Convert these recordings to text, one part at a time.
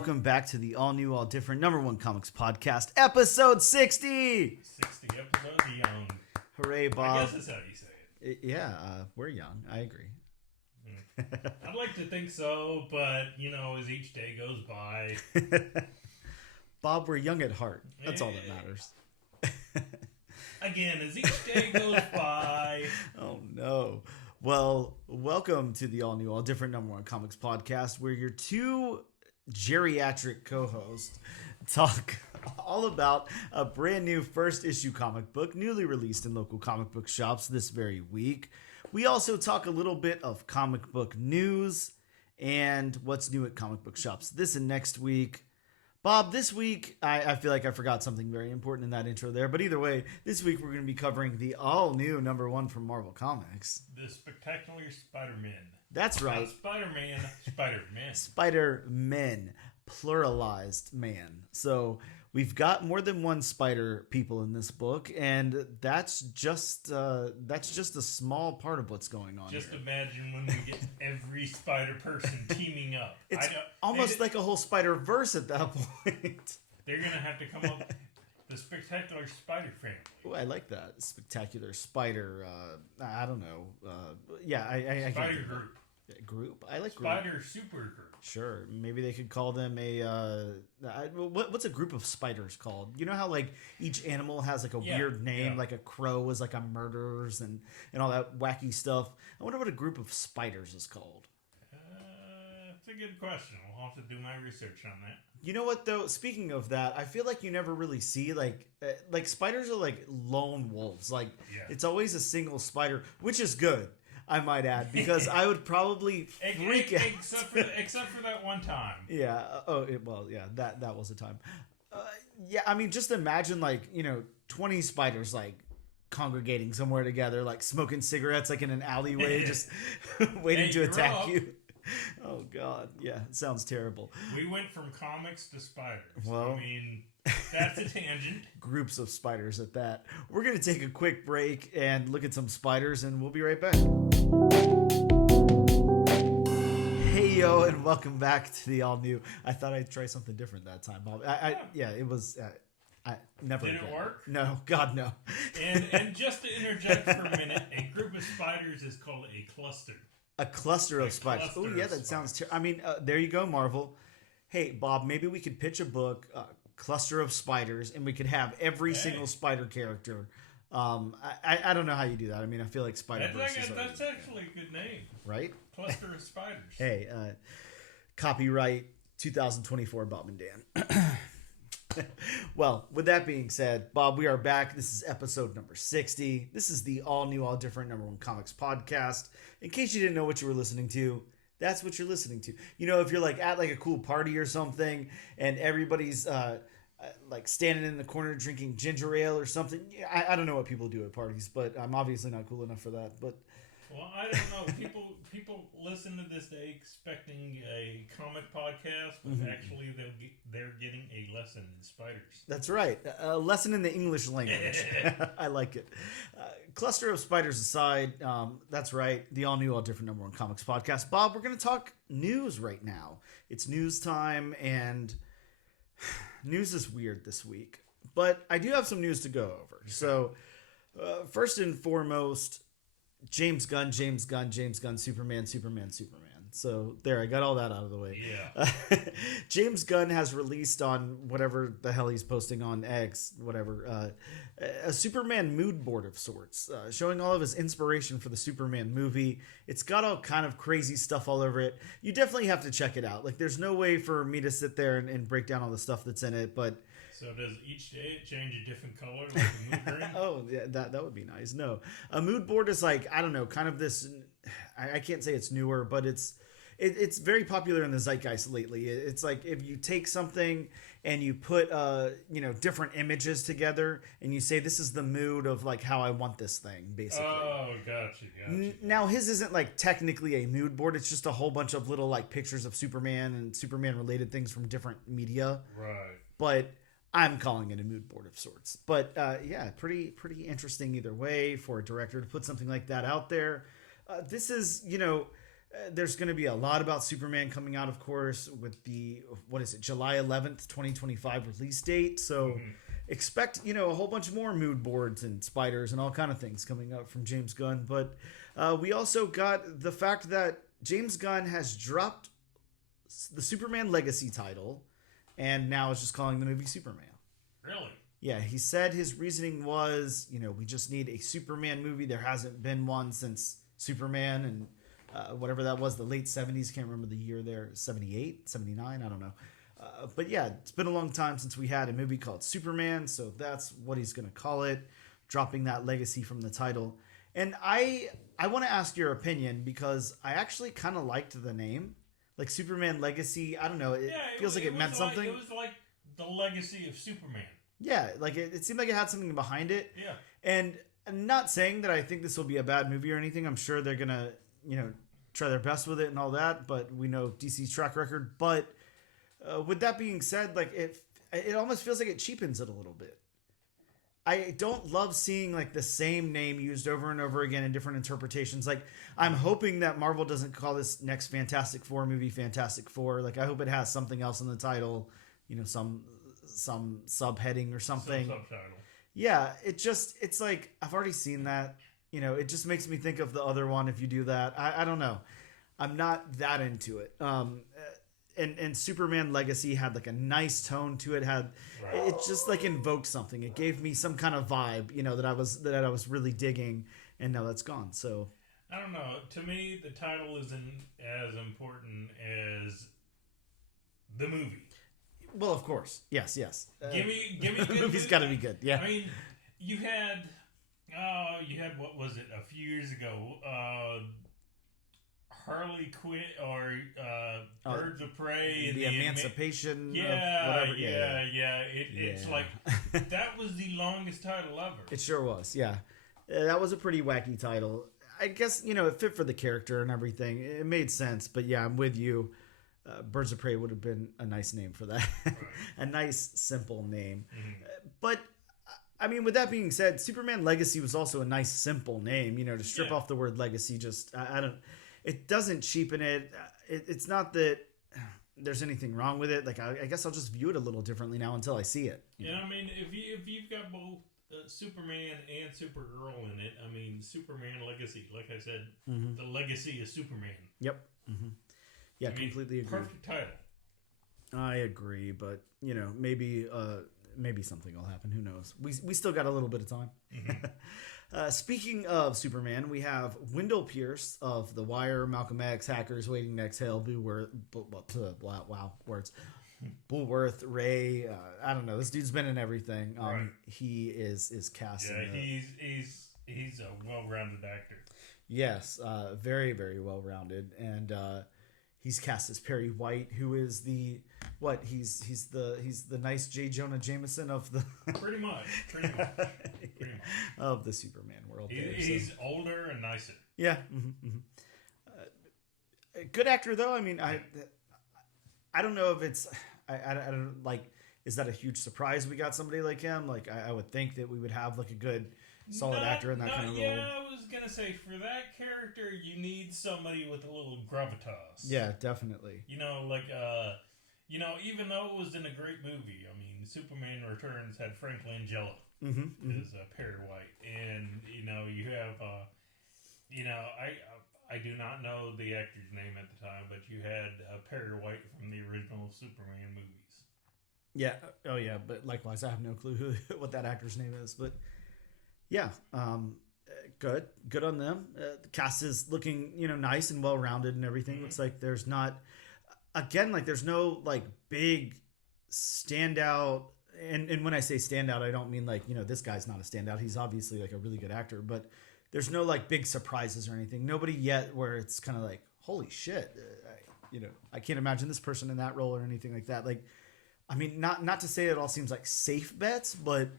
welcome back to the all-new, all-different #1 comics podcast, episode 60! 60 episodes young. Hooray, Bob. I guess that's how you say it. Yeah, we're young. I agree. I'd like to think so, but, as each day goes by... Bob, we're young at heart. That's all that matters. Again, as each day goes by... Oh, no. Well, welcome to the all-new, all-different #1 comics podcast, where your two geriatric co-hosts talk all about a brand new first issue comic book newly released in local comic book shops this very week. We also talk a little bit of comic book news and what's new at comic book shops this and next week. Bob, this week, I feel like I forgot something very important in that intro there, but either way, this week we're going to be covering the all-new #1 from Marvel Comics. The Spectacular Spider-Man. That's right. Not Spider-Man, Spider-Man. Spider-Men, pluralized man. So we've got more than one spider people in this book, and that's just a small part of what's going on. Just here. imagine when we get every spider person teaming up. It's almost like a whole Spider-Verse at that point. They're going to have to come up with the Spectacular Spider family. Ooh, I like that. Spectacular Spider, I don't know. I Spider group. Group? I like Spider group. super group. Sure. Maybe they could call them what's a group of spiders called? You know how like each animal has like a weird name, like a crow is like a murderers and all that wacky stuff. I wonder what a group of spiders is called. That's a good question. I'll have to do my research on that. You know what though? Speaking of that, I feel like you never really see like spiders are like lone wolves. Like it's always a single spider, which is good. I might add, because I would probably freak out. Except for that one time. Yeah. That was a time. I mean, just imagine 20 spiders congregating somewhere together, smoking cigarettes in an alleyway, just waiting to attack you. Oh God, yeah, it sounds terrible. We went from comics to spiders. Well, I mean, that's a tangent. Groups of spiders at that. We're gonna take a quick break and look at some spiders, and we'll be right back. Hey yo, and welcome back to the all new. I thought I'd try something different that time, Bob. It was. I never. Did it work? No, God no. And just to interject for a minute, a group of spiders is called a cluster. A cluster of spiders. Oh, yeah, that sounds I mean, there you go, Marvel. Hey, Bob, maybe we could pitch a book, Cluster of Spiders, and we could have every single spider character. I don't know how you do that. I mean, I feel like Spider-Verse that's actually a good name. Right? Cluster of Spiders. Hey, copyright 2024, Bob and Dan. Well, with that being said, Bob, we are back. This is episode number 60. This is the all-new, all-different #1 comics podcast. In case you didn't know what you were listening to, that's what you're listening to. If you're at a cool party or something and everybody's standing in the corner drinking ginger ale or something. I don't know what people do at parties, but I'm obviously not cool enough for that. But well, I don't know. People listen to this day expecting a comic podcast, but actually they're getting a lesson in spiders. That's right. A lesson in the English language. I like it. Cluster of spiders aside, that's right. The all-new, all-different #1 comics podcast. Bob, we're going to talk news right now. It's news time, and news is weird this week. But I do have some news to go over. So, first and foremost, James Gunn, Superman. So there, I got all that out of the way. Yeah. James Gunn has released on whatever the hell he's posting on X, a Superman mood board of sorts, showing all of his inspiration for the Superman movie. It's got all kind of crazy stuff all over it. You definitely have to check it out. There's no way for me to sit there and break down all the stuff that's in it, but... So does each day it change a different color, like a mood ring? Oh, yeah, that would be nice. No, a mood board is I don't know, kind of this. I can't say it's newer, but it's very popular in the zeitgeist lately. It's if you take something and you put different images together and you say this is the mood of how I want this thing, basically. Oh, gotcha. Now his isn't technically a mood board. It's just a whole bunch of little pictures of Superman and Superman related things from different media. Right. But I'm calling it a mood board of sorts. But pretty interesting either way for a director to put something like that out there. This is, There's going to be a lot about Superman coming out, of course, with the, July 11th, 2025 release date. So expect, a whole bunch more mood boards and spiders and all kind of things coming up from James Gunn. But we also got the fact that James Gunn has dropped the Superman Legacy title and now is just calling the movie Superman. Really? Yeah, he said his reasoning was, we just need a Superman movie. There hasn't been one since Superman and whatever that was, the late 70s. Can't remember the year there. 78, 79, I don't know. But yeah, it's been a long time since we had a movie called Superman, so that's what he's going to call it, dropping that legacy from the title. And I want to ask your opinion because I actually kind of liked the name. Like Superman Legacy, I don't know, it feels like it meant something. It was like the legacy of Superman. Yeah, like it seemed like it had something behind it. Yeah. And I'm not saying that I think this will be a bad movie or anything. I'm sure they're going to, try their best with it and all that, but we know DC's track record. But with that being said, like it almost feels like it cheapens it a little bit. I don't love seeing like the same name used over and over again in different interpretations. Like I'm hoping that Marvel doesn't call this next Fantastic Four movie Fantastic Four. Like I hope it has something else in the title, some subheading or something. Some subtitle. Yeah, it's like I've already seen that. It just makes me think of the other one if you do that. I don't know. I'm not that into it. And Superman Legacy had like a nice tone to it. It just like invoked something. It gave me some kind of vibe, that I was really digging, and now that's gone. So I don't know. To me, the title isn't as important as the movie. Well, of course, yes. Give me the movie's got to be good. Yeah. I mean, you had what was it a few years ago? Harley Quinn or Birds of Prey, the Emancipation, of whatever. It's like that was the longest title ever. It sure was. Yeah, that was a pretty wacky title. I guess it fit for the character and everything. It made sense. But yeah, I'm with you. Birds of Prey would have been a nice name for that. Right. A nice, simple name. Mm-hmm. But, I mean, with that being said, Superman Legacy was also a nice, simple name. To strip off the word legacy, just, it doesn't cheapen it. It's not that there's anything wrong with it. Like, I guess I'll just view it a little differently now until I see it. I mean, if you've got both Superman and Supergirl in it, I mean, Superman Legacy, like I said, the legacy of Superman. Yep. Mm-hmm. Yeah, completely agree. Perfect title. I agree, but maybe something will happen. Who knows? We still got a little bit of time. Mm-hmm. Speaking of Superman, we have Wendell Pierce of The Wire, Malcolm X, Hackers, Waiting to Exhale, Bullworth, Ray. I don't know. This dude's been in everything. Right. He is cast. Yeah, he's a well-rounded actor. Yes, very, very well-rounded, and he's cast as Perry White, who is the he's the nice J. Jonah Jameson of the pretty much of the Superman world. He's older and nicer. Yeah. Mm-hmm, mm-hmm. Good actor though. I mean, I don't know if it's I don't like. Is that a huge surprise we got somebody like him? Like I would think that we would have like a good solid actor in that kind of role. Yeah, I was gonna say for that character you need somebody with a little gravitas. Yeah, definitely. Even though it was in a great movie, I mean, Superman Returns had Frank Langella as Perry White, and you have I do not know the actor's name at the time, but you had Perry White from the original Superman movies. Yeah. Oh yeah, but likewise, I have no clue what that actor's name is, but. Yeah, good on them. The cast is looking, nice and well-rounded and everything. Mm-hmm. Looks like there's not, again, like there's no like big standout. And when I say standout, I don't mean like, this guy's not a standout. He's obviously like a really good actor, but there's no like big surprises or anything. Nobody yet where it's kind of like, holy shit, I can't imagine this person in that role or anything like that. Like, I mean, not to say it all seems like safe bets, but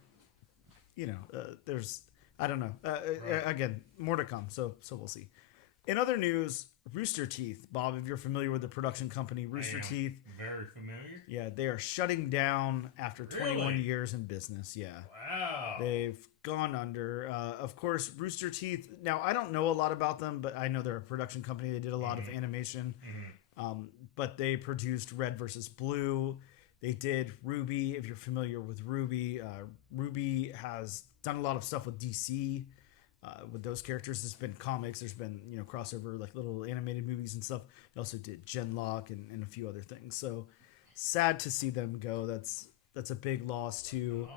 there's, I don't know. Right. Again, more to come. So we'll see. In other news, Rooster Teeth. Bob, if you're familiar with the production company Rooster Teeth. Very familiar. Yeah, they are shutting down after 21 Really? years in business. Yeah. Wow. They've gone under. Of course, Rooster Teeth. Now, I don't know a lot about them, but I know they're a production company. They did a lot of animation. But they produced Red versus Blue. They did Ruby. If you're familiar with Ruby, Ruby has done a lot of stuff with DC. With those characters, there's been comics. There's been crossover like little animated movies and stuff. They also did Genlock and a few other things. So sad to see them go. That's a big loss to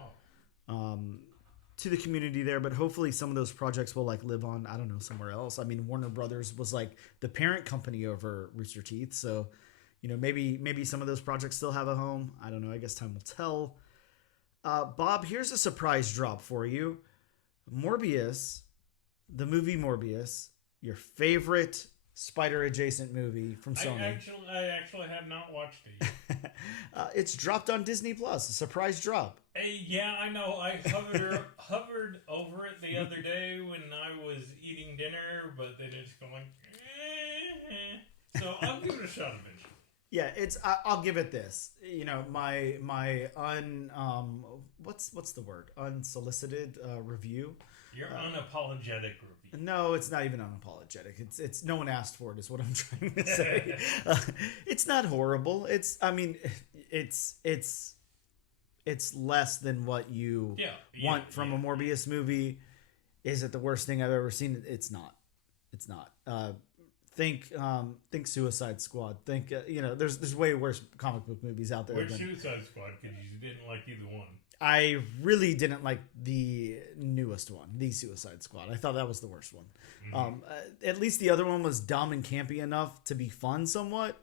the community there. But hopefully some of those projects will like live on. I don't know, somewhere else. I mean, Warner Brothers was like the parent company over Rooster Teeth. So maybe some of those projects still have a home. I don't know. I guess time will tell. Bob, here's a surprise drop for you. Morbius. The movie Morbius, your favorite spider-adjacent movie from Sony. I actually have not watched it yet. It's dropped on Disney Plus. A surprise drop. Yeah, I know. I hovered over it the other day when I was eating dinner, but then it's going. So I'll give it a shot eventually. Yeah, I'll give it this. My what's the word? Unsolicited review. Your unapologetic review. No, it's not even unapologetic. It's no one asked for it. Is what I'm trying to say. It's not horrible. It's less than what you want from a Morbius movie. Is it the worst thing I've ever seen? It's not. It's not. Think Suicide Squad. Think there's way worse comic book movies out there. Suicide Squad? Because you didn't like either one. I really didn't like the newest one, the Suicide Squad. I thought that was the worst one. Mm-hmm. At least the other one was dumb and campy enough to be fun somewhat.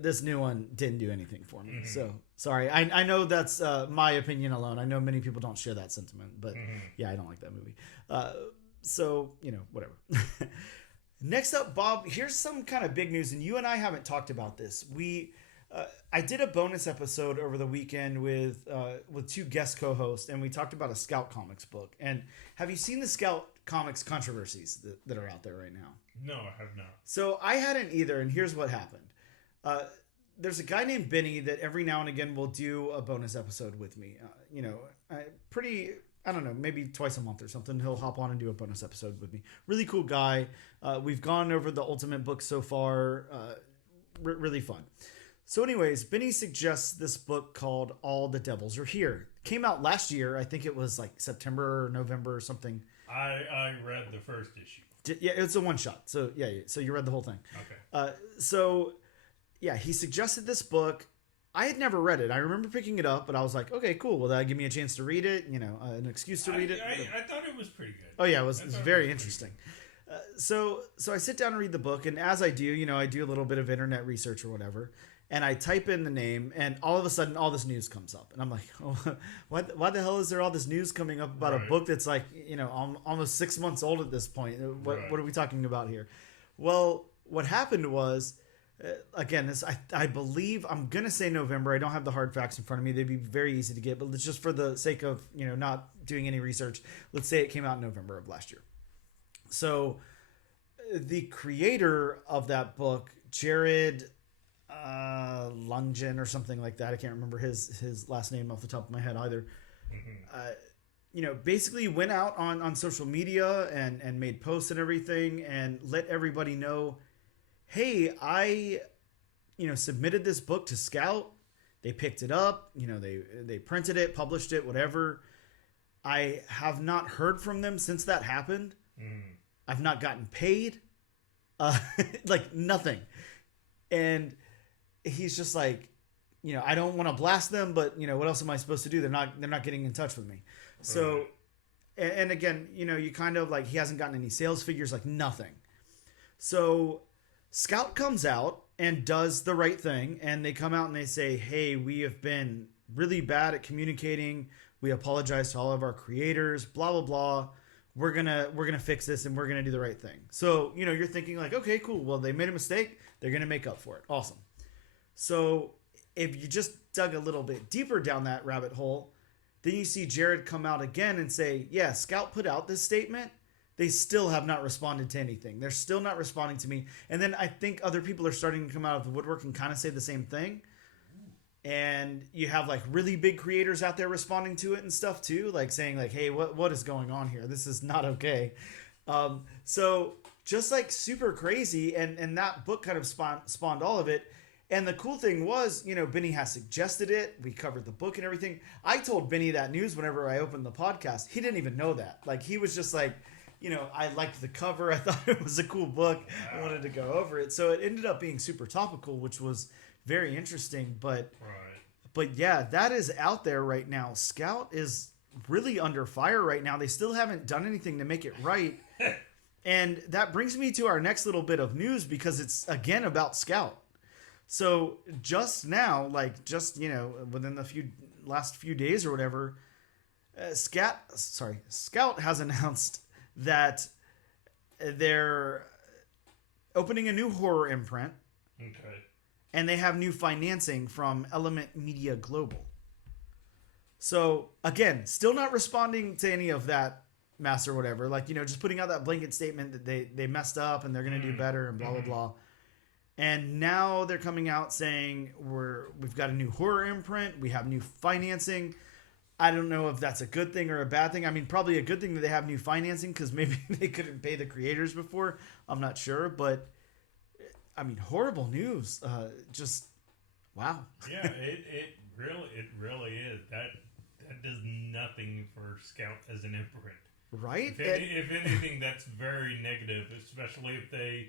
This new one didn't do anything for me. Mm-hmm. So, sorry. I know that's my opinion alone. I know many people don't share that sentiment. But, yeah, I don't like that movie. So, whatever. Next up, Bob, here's some kind of big news. And you and I haven't talked about this. I did a bonus episode over the weekend with two guest co-hosts, and we talked about a Scout Comics book. And have you seen the Scout Comics controversies that are out there right now? No, I have not. So I hadn't either, and here's what happened. There's a guy named Benny that every now and again will do a bonus episode with me. I don't know, maybe twice a month or something. He'll hop on and do a bonus episode with me. Really cool guy. We've gone over the Ultimate book so far. Really fun. So anyways, Benny suggests this book called All the Devils Are Here. Came out last year. I think it was like September or November or something. I read the first issue. Yeah, it's a one-shot. So yeah, so you read the whole thing. Okay. He suggested this book. I had never read it. I remember picking it up, but I was like, okay, cool. Will that give me a chance to read it? An excuse to read it? I thought it was pretty good. Oh yeah, it was very interesting. So I sit down and read the book, and as I do, I do a little bit of internet research or whatever. And I type in the name, and all of a sudden, all this news comes up. And I'm like, oh, why the hell is there all this news coming up about a book that's like, almost 6 months old at this point? What are we talking about here? Well, what happened was, again, I believe, I'm going to say November. I don't have the hard facts in front of me. They'd be very easy to get. But just for the sake of, not doing any research, let's say it came out in November of last year. So the creator of that book, Jared Lungen or something like that. I can't remember his last name off the top of my head either. Basically went out on social media and made posts and everything and let everybody know, hey, I submitted this book to Scout. They picked it up. They printed it, published it, whatever. I have not heard from them since that happened. I've not gotten paid. Like nothing. And he's just like, I don't want to blast them, but what else am I supposed to do? They're not getting in touch with me. So, and again, you kind of like, he hasn't gotten any sales figures, like nothing. So Scout comes out and does the right thing. And they come out and they say, hey, we have been really bad at communicating. We apologize to all of our creators, blah, blah, blah. We're going to fix this and we're going to do the right thing. So, you're thinking like, okay, cool. Well, they made a mistake. They're going to make up for it. Awesome. So if you just dug a little bit deeper down that rabbit hole, then you see Jared come out again and say, yeah, Scout put out this statement, they still have not responded to anything. They're still not responding to me. And then I think other people are starting to come out of the woodwork and kind of say the same thing. And you have like really big creators out there responding to it and stuff too, like saying like, hey, what is going on here? This is not okay. So just like super crazy. And that book kind of spawned all of it. And the cool thing was, Benny has suggested it. We covered the book and everything. I told Benny that news whenever I opened the podcast. He didn't even know that. Like, he was just like, I liked the cover. I thought it was a cool book. I wanted to go over it. So it ended up being super topical, which was very interesting. But yeah, that is out there right now. Scout is really under fire right now. They still haven't done anything to make it right. And that brings me to our next little bit of news, because it's, again, about Scout. So just now, within the last few days or whatever, Scout has announced that they're opening a new horror imprint. Okay. And they have new financing from Element Media Global. So again, still not responding to any of that mess or whatever. Like, just putting out that blanket statement that they messed up and they're going to do better and blah, blah, blah. And now they're coming out saying we've got a new horror imprint. We have new financing. I don't know if that's a good thing or a bad thing. I mean, probably a good thing that they have new financing, because maybe they couldn't pay the creators before. I'm not sure. But, I mean, horrible news. Just, wow. Yeah, it really is. That does nothing for Scout as an imprint. Right? If anything, that's very negative, especially if they...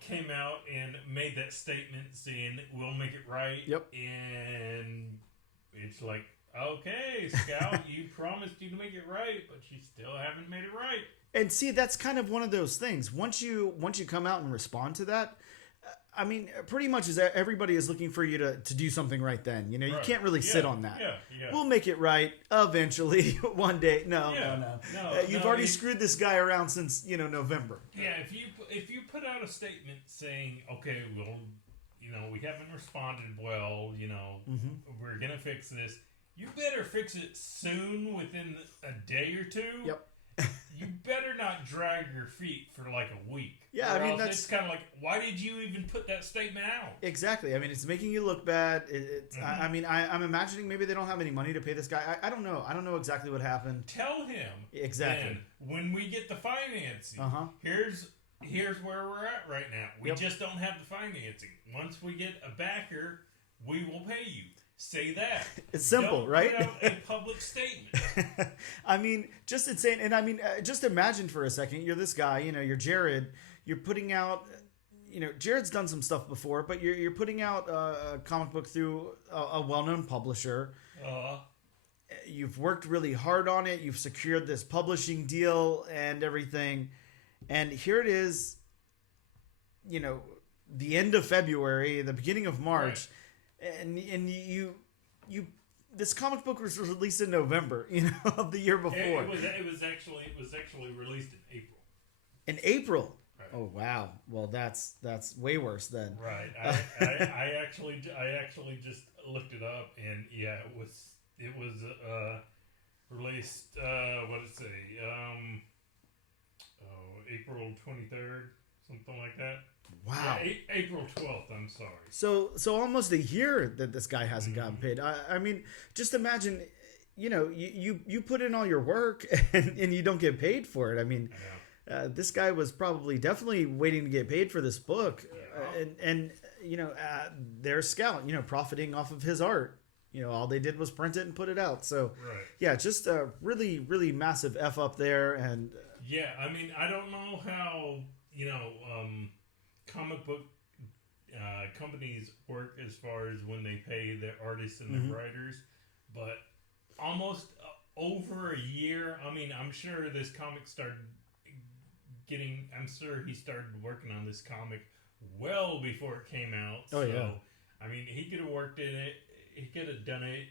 came out and made that statement saying, we'll make it right. Yep. And it's like, okay, Scout, you promised you to make it right, but you still haven't made it right. And see, that's kind of one of those things. Once you come out and respond to that, I mean, pretty much everybody is looking for you to do something right then. You can't really sit on that. Yeah. We'll make it right eventually one day. No. You've already screwed this guy around since, November. Yeah, if you put out a statement saying, okay, well, we haven't responded well, we're going to fix this. You better fix it soon, within a day or two. Yep. You better not drag your feet for like a week. Yeah, I mean, that's kind of like, why did you even put that statement out? Exactly. I mean, it's making you look bad. I'm imagining maybe they don't have any money to pay this guy. I don't know. I don't know exactly what happened. Tell him exactly then, when we get the financing. Here's where we're at right now. We just don't have the financing. Once we get a backer, we will pay you. Say that. It's simple, right? Put out a public statement. I mean, just insane. And I mean, just imagine for a second, you're this guy, you're Jared. You're putting out, Jared's done some stuff before, but you're putting out a comic book through a well-known publisher. You've worked really hard on it. You've secured this publishing deal and everything. And here it is, the end of February, the beginning of March. Right. And you this comic book was released in November, of the year before. It was actually released in April. In April. Right. Oh wow. Well, that's way worse then. Right. I actually just looked it up, and yeah, it was released. What did it say? April 23rd, something like that. Wow. Yeah, April 12th, I'm sorry. So almost a year that this guy hasn't gotten paid. I mean, just imagine, you put in all your work and you don't get paid for it. I mean, this guy was definitely waiting to get paid for this book. And there's Scout, profiting off of his art. All they did was print it and put it out. So, yeah, just a really, really massive F up there. And yeah, I mean, I don't know how, comic book companies work as far as when they pay the artists and the writers, but almost over a year. I mean, I'm sure this comic I'm sure he started working on this comic well before it came out. Oh, so, yeah. I mean, he could have worked in it. He could have done it,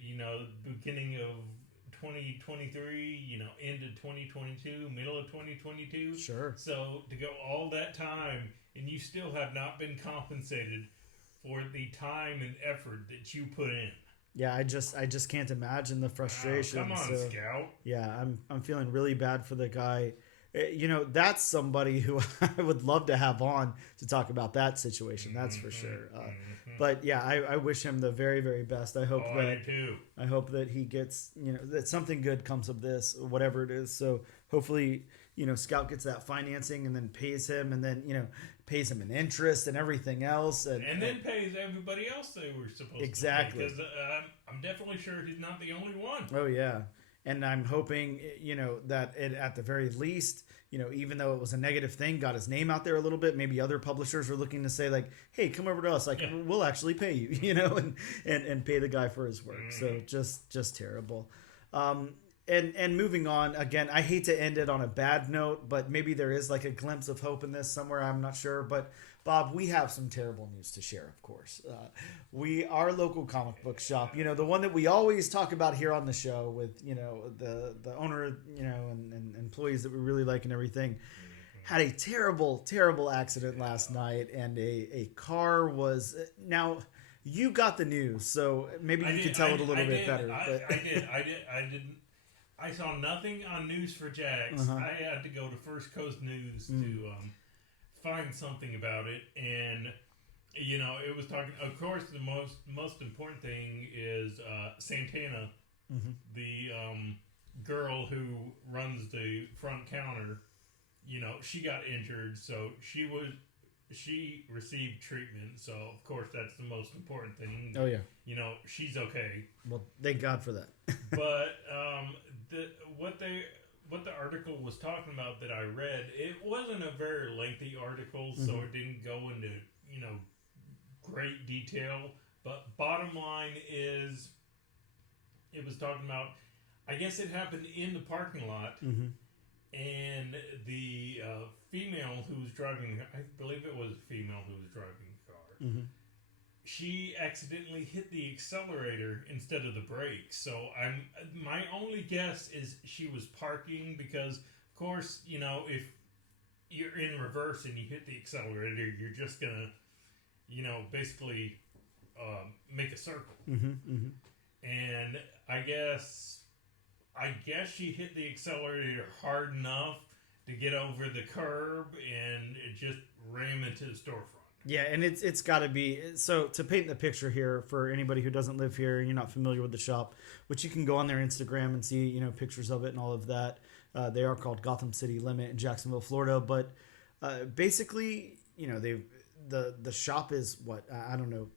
beginning of 2023, into 2022, middle of 2022. Sure. So to go all that time and you still have not been compensated for the time and effort that you put in. Yeah, I just can't imagine the frustration. Come on, so, Scout. Yeah, I'm feeling really bad for the guy. that's somebody who I would love to have on to talk about that situation. That's for sure. But yeah, I wish him the very, very best. I hope I hope that he gets, that something good comes of this, whatever it is. So hopefully, Scout gets that financing and then pays him, and then, pays him an interest and everything else. And then pays everybody else they were supposed to pay. Because I'm definitely sure he's not the only one. Oh, yeah. And I'm hoping, that it, at the very least, even though it was a negative thing, got his name out there a little bit. Maybe other publishers are looking to say, like, hey, come over to us. Like, we'll actually pay you, and pay the guy for his work. So just terrible. And moving on, again, I hate to end it on a bad note, but maybe there is like a glimpse of hope in this somewhere. I'm not sure. But Bob, we have some terrible news to share, of course. Our local comic book shop, the one that we always talk about here on the show with, the owner, and employees that we really like and everything, had a terrible, terrible accident last night. And a car was, now you got the news, so maybe you can tell it a little bit better. I didn't. I saw nothing on News4Jax. I had to go to First Coast News to find something about it, and it was talking. Of course, the most important thing is Santana, the girl who runs the front counter. She got injured, so she received treatment. So of course, that's the most important thing. Oh yeah. She's okay. Well, thank God for that. But what the article was talking about that I read, it wasn't a very lengthy article, so it didn't go into great detail. But bottom line is, it was talking about, I guess it happened in the parking lot, and the female who was driving, I believe it was a female who was driving the car. She accidentally hit the accelerator instead of the brakes. So my only guess is she was parking because, of course, if you're in reverse and you hit the accelerator, you're just gonna, basically make a circle. And I guess she hit the accelerator hard enough to get over the curb, and it just ram into the storefront. Yeah, and it's got to be, so to paint the picture here for anybody who doesn't live here and you're not familiar with the shop, which you can go on their Instagram and see, pictures of it and all of that. They are called Gotham City Limit in Jacksonville, Florida. But basically, the shop is what, I don't know,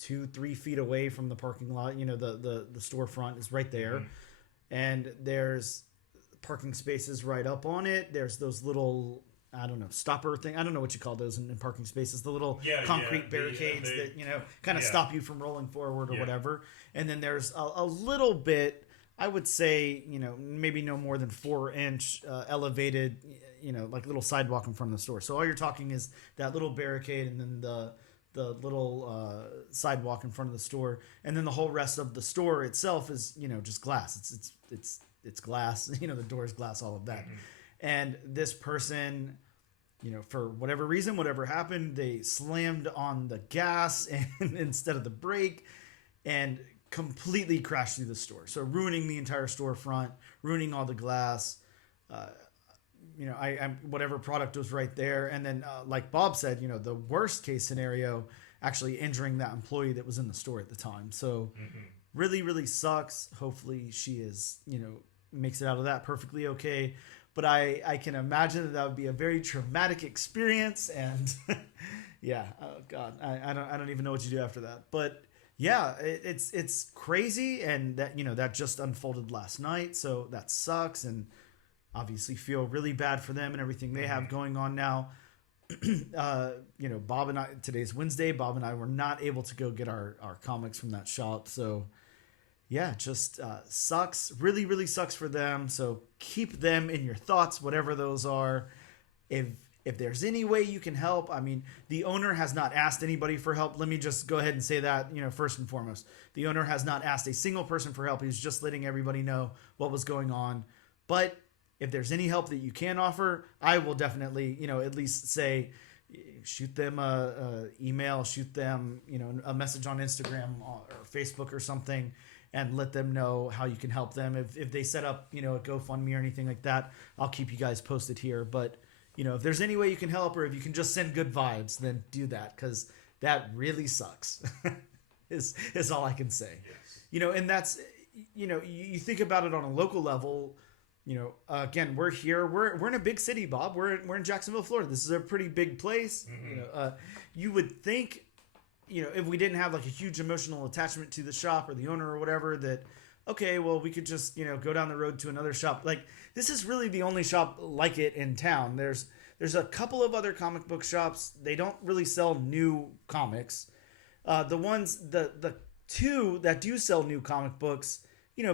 2-3 feet away from the parking lot. The storefront is right there. And there's parking spaces right up on it. There's those little, I don't know, stopper thing. I don't know what you call those in parking spaces. The little concrete barricades that, kind of stop you from rolling forward or whatever. And then there's a little bit, I would say, maybe no more than 4-inch elevated, like little sidewalk in front of the store. So all you're talking is that little barricade and then the little sidewalk in front of the store. And then the whole rest of the store itself is, just glass. It's glass, the door is glass, all of that. And this person, for whatever reason, whatever happened, they slammed on the gas and instead of the brake and completely crashed through the store. So ruining the entire storefront, ruining all the glass, whatever product was right there. And then, like Bob said, the worst case scenario, actually injuring that employee that was in the store at the time. So really, really sucks. Hopefully she is, makes it out of that perfectly okay. But I can imagine that would be a very traumatic experience, and yeah, oh God, I don't even know what you do after that. But yeah, it's crazy, and that that just unfolded last night, so that sucks, and obviously feel really bad for them and everything they have going on now. Bob and I, today's Wednesday, Bob and I were not able to go get our comics from that shop, so. Yeah, just sucks. Really, really sucks for them. So keep them in your thoughts, whatever those are. If there's any way you can help, I mean, the owner has not asked anybody for help. Let me just go ahead and say that, first and foremost. The owner has not asked a single person for help. He's just letting everybody know what was going on. But if there's any help that you can offer, I will definitely, at least say, shoot them a email, shoot them, a message on Instagram or Facebook or something. and let them know how you can help them. If they set up, a GoFundMe or anything like that, I'll keep you guys posted here. But, if there's any way you can help, or if you can just send good vibes, then do that, because that really sucks is all I can say. Yes. And that's, you think about it on a local level. Again, we're here. We're in a big city, Bob. We're in Jacksonville, Florida. This is a pretty big place. Mm-hmm. You would think, if we didn't have like a huge emotional attachment to the shop or the owner or whatever, that okay, well, we could just go down the road to another shop. Like, this is really the only shop like it in town. There's a couple of other comic book shops. They don't really sell new comics. The two that do sell new comic books,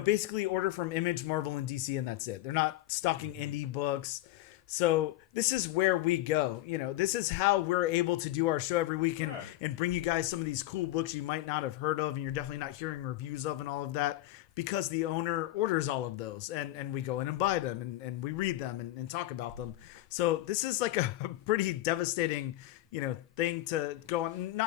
basically order from Image, Marvel, and DC, and that's it. They're not stocking indie books. So this is where we go. This is how we're able to do our show every week and bring you guys some of these cool books you might not have heard of, and you're definitely not hearing reviews of and all of that, because the owner orders all of those, and we go in and buy them, and we read them and talk about them. So this is like a pretty devastating thing to go on.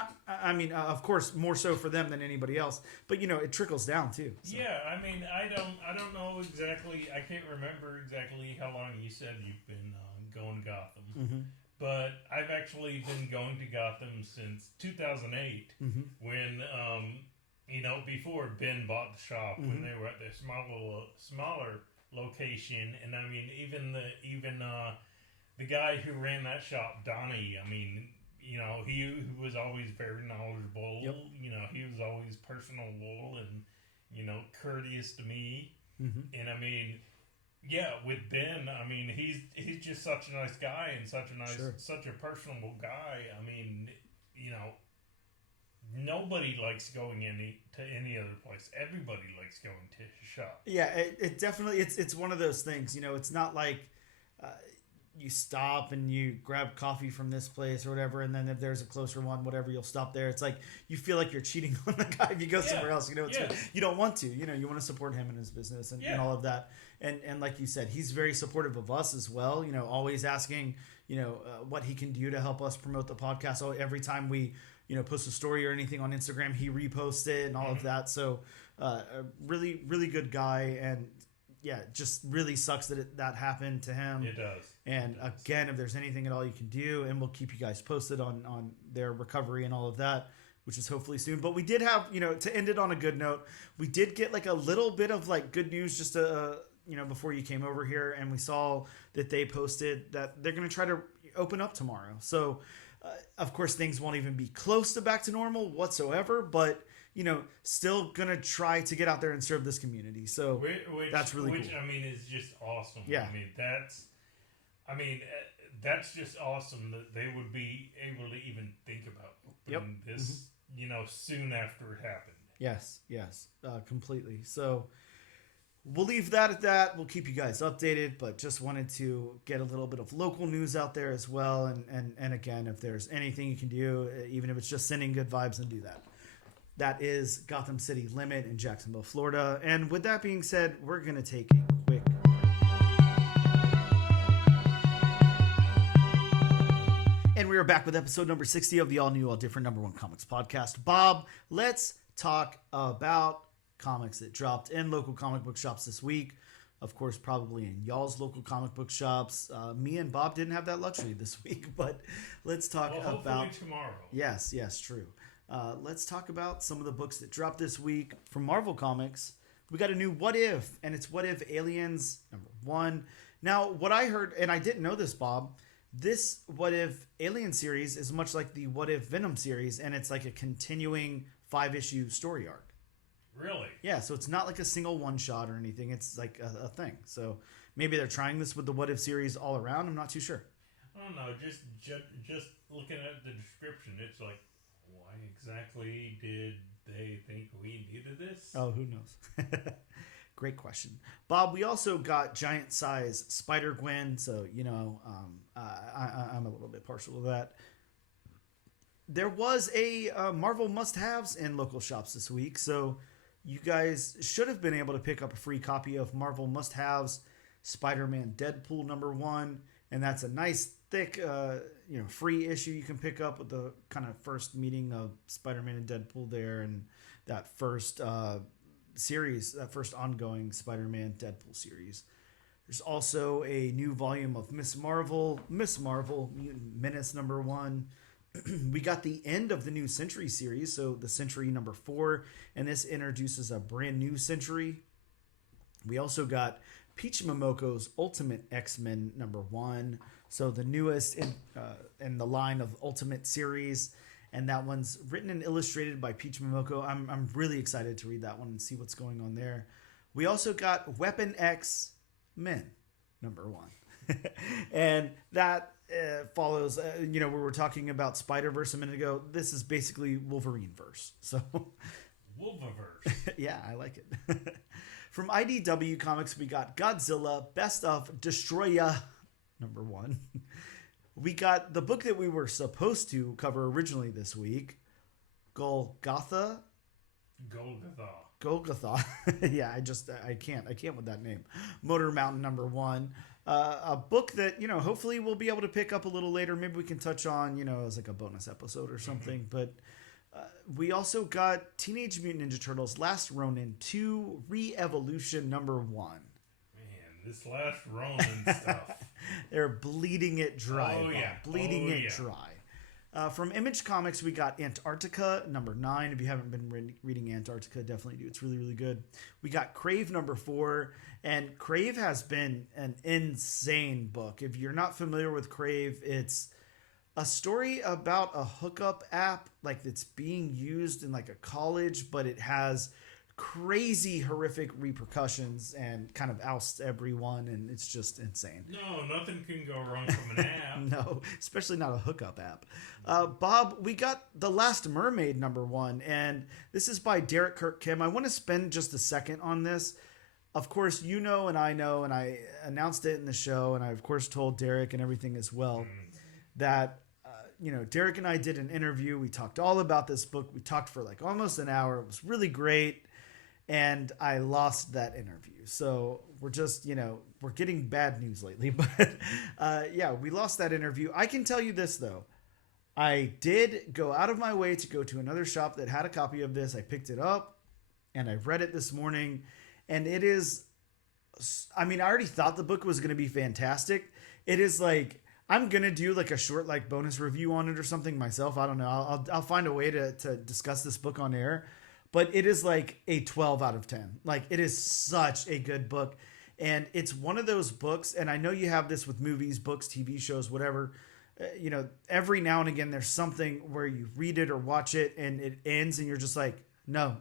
Of course, more so for them than anybody else, but it trickles down too. So. Yeah, I don't know exactly. I can't remember exactly how long you said you've been going to Gotham, Mm-hmm. but I've actually been going to Gotham since 2008, Mm-hmm. when before Ben bought the shop, Mm-hmm. when they were at their smaller location, and even the guy who ran that shop, Donnie, he was always very knowledgeable. Yep. He was always personable and, courteous to me. Mm-hmm. And with Ben, he's just such a nice guy and such a personable guy. Nobody likes going to any other place. Everybody likes going to his shop. Yeah, it definitely, it's one of those things, it's not like you stop and you grab coffee from this place or whatever, and then if there's a closer one, whatever, you'll stop there. It's like you feel like you're cheating on the guy if you go somewhere else. You don't want to. You want to support him and his business and all of that. And like you said, he's very supportive of us as well. Always asking what he can do to help us promote the podcast. So every time we post a story or anything on Instagram, he reposts it and all of that. So a really, really good guy. And yeah, just really sucks that happened to him. It does. And again, if there's anything at all you can do, and we'll keep you guys posted on their recovery and all of that, which is hopefully soon. But we did have, to end it on a good note, we did get like a little bit of like good news just before you came over here, and we saw that they posted that they're going to try to open up tomorrow. So of course things won't even be close to back to normal whatsoever, but still going to try to get out there and serve this community. So that's really cool. Which, is just awesome. Yeah. That's just awesome that they would be able to even think about opening this, soon after it happened. Yes, completely. So we'll leave that at that. We'll keep you guys updated, but just wanted to get a little bit of local news out there as well. And again, if there's anything you can do, even if it's just sending good vibes, then do that. That is Gotham City Limit in Jacksonville, Florida. And with that being said, we're going to take a quick break. And we are back with episode number 60 of the all-new, all-different number one comics podcast. Bob, let's talk about comics that dropped in local comic book shops this week. Of course, probably in y'all's local comic book shops. Me and Bob didn't have that luxury this week, but let's talk about tomorrow. Yes, true. Let's talk about some of the books that dropped this week from Marvel Comics. We got a new What If, and it's What If Aliens #1. Now, what I heard, and I didn't know this, Bob, this What If Alien series is much like the What If Venom series, and it's like a continuing 5-issue story arc. Really? Yeah, so it's not like a single one-shot or anything. It's like a thing. So maybe they're trying this with the What If series all around. I'm not too sure. I don't know. Just looking at the description, it's like, why exactly did they think we needed this? Oh, who knows? Great question. Bob, we also got giant size Spider-Gwen, so, I'm a little bit partial to that. There was a Marvel must-haves in local shops this week, so you guys should have been able to pick up a free copy of Marvel must-haves Spider-Man Deadpool #1, and that's a nice, thick, free issue you can pick up with the kind of first meeting of Spider-Man and Deadpool there, and that first series, that first ongoing Spider-Man Deadpool series. There's also a new volume of Miss Marvel, Mutant Menace #1. We got the end of the new Century series, so the Century #4, and this introduces a brand new Century. We also got Peach Momoko's Ultimate X-Men #1, so the newest in the line of Ultimate series, and that one's written and illustrated by Peach Momoko. I'm really excited to read that one and see what's going on there. We also got Weapon X Men #1, and that follows. We were talking about Spider-Verse a minute ago. This is basically Wolverine-verse. So, Wolververse. Yeah, I like it. From IDW Comics, we got Godzilla Best of Destroya #1. We got the book that we were supposed to cover originally this week, Golgotha. Yeah, I can't with that name. Motor Mountain #1. A book that, hopefully we'll be able to pick up a little later. Maybe we can touch on, as like a bonus episode or something. But we also got Teenage Mutant Ninja Turtles Last Ronin 2 Re-Evolution #1. Man, this Last Ronin stuff. They're bleeding it dry. Oh, yeah. Bleeding it dry. From Image Comics, we got Antarctica #9. If you haven't been reading Antarctica, definitely do. It's really, really good. We got Crave #4. And Crave has been an insane book. If you're not familiar with Crave, it's a story about a hookup app like that's being used in like a college, but it has crazy horrific repercussions and kind of ousts everyone, and it's just insane. No, nothing can go wrong from an app. No, especially not a hookup app. Bob, we got The Last Mermaid #1, and this is by Derek Kirk Kim. I want to spend just a second on this. Of course, and I announced it in the show, and I, of course, told Derek and everything as well, that, Derek and I did an interview. We talked all about this book. We talked for like almost an hour. It was really great, and I lost that interview. So we're just, we're getting bad news lately. But, we lost that interview. I can tell you this, though. I did go out of my way to go to another shop that had a copy of this. I picked it up, and I read it this morning. And it is, I already thought the book was going to be fantastic. It is like, I'm going to do like a short like bonus review on it or something myself. I don't know. I'll find a way to discuss this book on air. But it is like a 12 out of 10. Like, it is such a good book. And it's one of those books, and I know you have this with movies, books, TV shows, whatever. Every now and again, there's something where you read it or watch it and it ends and you're just like, no.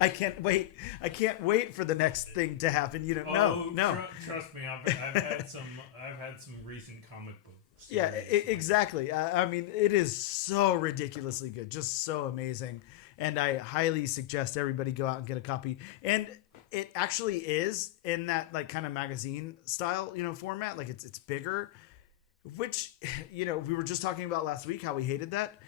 I can't wait. I can't wait for the next thing to happen. No. Trust me, I've had some recent comic books. Yeah, exactly. It is so ridiculously good, just so amazing, and I highly suggest everybody go out and get a copy. And it actually is in that like kind of magazine style, format. Like it's bigger, which we were just talking about last week how we hated that.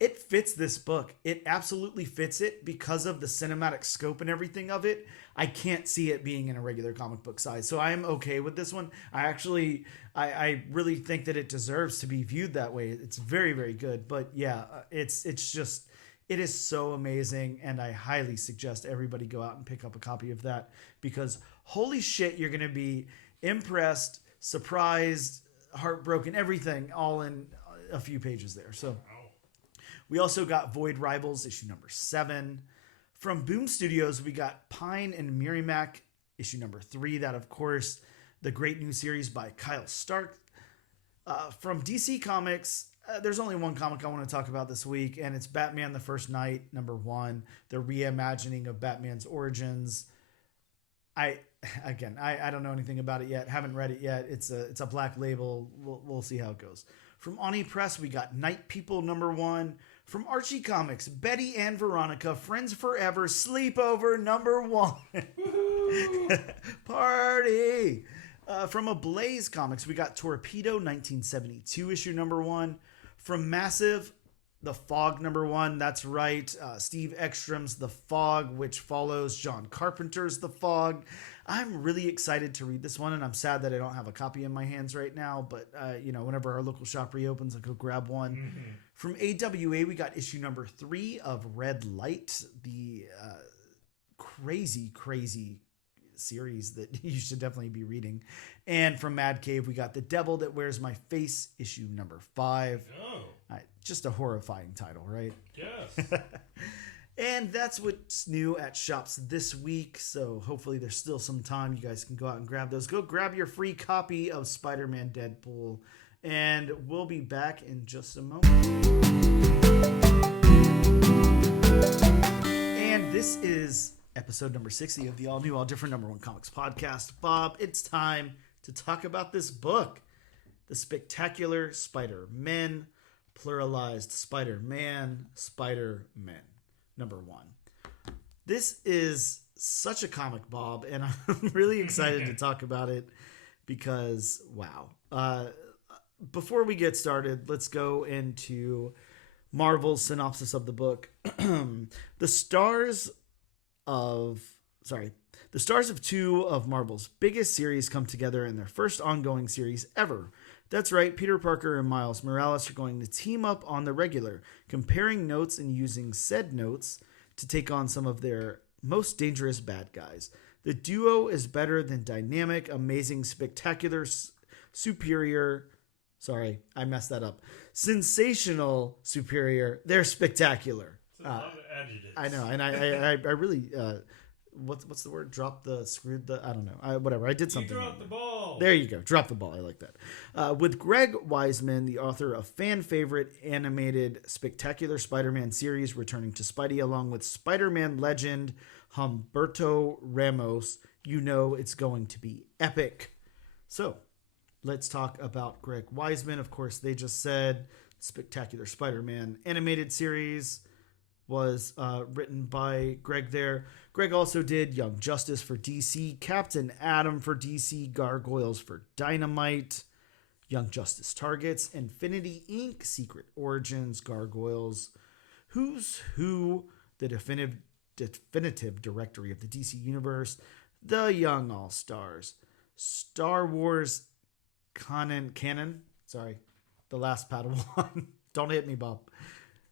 It fits this book. It absolutely fits it because of the cinematic scope and everything of it. I can't see it being in a regular comic book size. So I'm okay with this one. I really think that it deserves to be viewed that way. It's very, very good. But yeah, it is so amazing. And I highly suggest everybody go out and pick up a copy of that because holy shit, you're going to be impressed, surprised, heartbroken, everything all in a few pages there. So we also got Void Rivals, issue #7. From Boom Studios, we got Pine and Merrimack, issue #3. That, of course, the great new series by Kyle Stark. From DC Comics, there's only one comic I want to talk about this week, and it's Batman the First Night, #1. The reimagining of Batman's origins. I don't know anything about it yet. Haven't read it yet. It's a black label. We'll see how it goes. From Oni Press, we got Night People #1. From Archie Comics, Betty and Veronica, Friends Forever, Sleepover #1. Party! From Ablaze Comics, we got Torpedo 1972 issue #1. From Massive, The Fog #1. That's right. Steve Ekstrom's The Fog, which follows John Carpenter's The Fog. I'm really excited to read this one, and I'm sad that I don't have a copy in my hands right now. But whenever our local shop reopens, I'll go grab one. Mm-hmm. From AWA, we got issue number 3 of Red Light, the crazy series that you should definitely be reading. And from Mad Cave, we got The Devil That Wears My Face, issue number 5. Oh, just a horrifying title, right? yes. And that's what's new at shops this week. So hopefully there's still some time. You guys can go out and grab those. Go grab your free copy of Spider-Man Deadpool. And we'll be back in just a moment. And this is episode number 60 of the all new, all different number 1 comics podcast. Bob, it's time to talk about this book, The Spectacular Spider-Men, pluralized Spider-Man, Spider-Men. Number 1. This is such a comic, Bob, and I'm really excited to talk about it because, wow. Before we get started, let's go into Marvel's synopsis of the book. The stars of 2 of Marvel's biggest series come together in their first ongoing series ever. That's right, Peter Parker and Miles Morales are going to team up on the regular, comparing notes and using said notes to take on some of their most dangerous bad guys. The duo is better than dynamic, amazing, spectacular, superior... Sorry, I messed that up. Sensational, superior. They're spectacular. It's a lot of adjectives. I know, and I really... What's the word? I don't know. Whatever. I did something. You dropped the ball. There you go. Drop the ball. I like that. With Greg Weisman, the author of fan favorite animated Spectacular Spider-Man series, returning to Spidey along with Spider-Man legend Humberto Ramos, you know it's going to be epic. So let's talk about Greg Weisman. Of course, they just said Spectacular Spider-Man animated series was written by Greg there. Greg also did Young Justice for DC, Captain Atom for DC, Gargoyles for Dynamite, Young Justice Targets, Infinity Inc., Secret Origins, Gargoyles, Who's Who, the definitive directory of the DC Universe, The Young All-Stars, Star Wars Canon, sorry, The Last Padawan, don't hit me, Bob,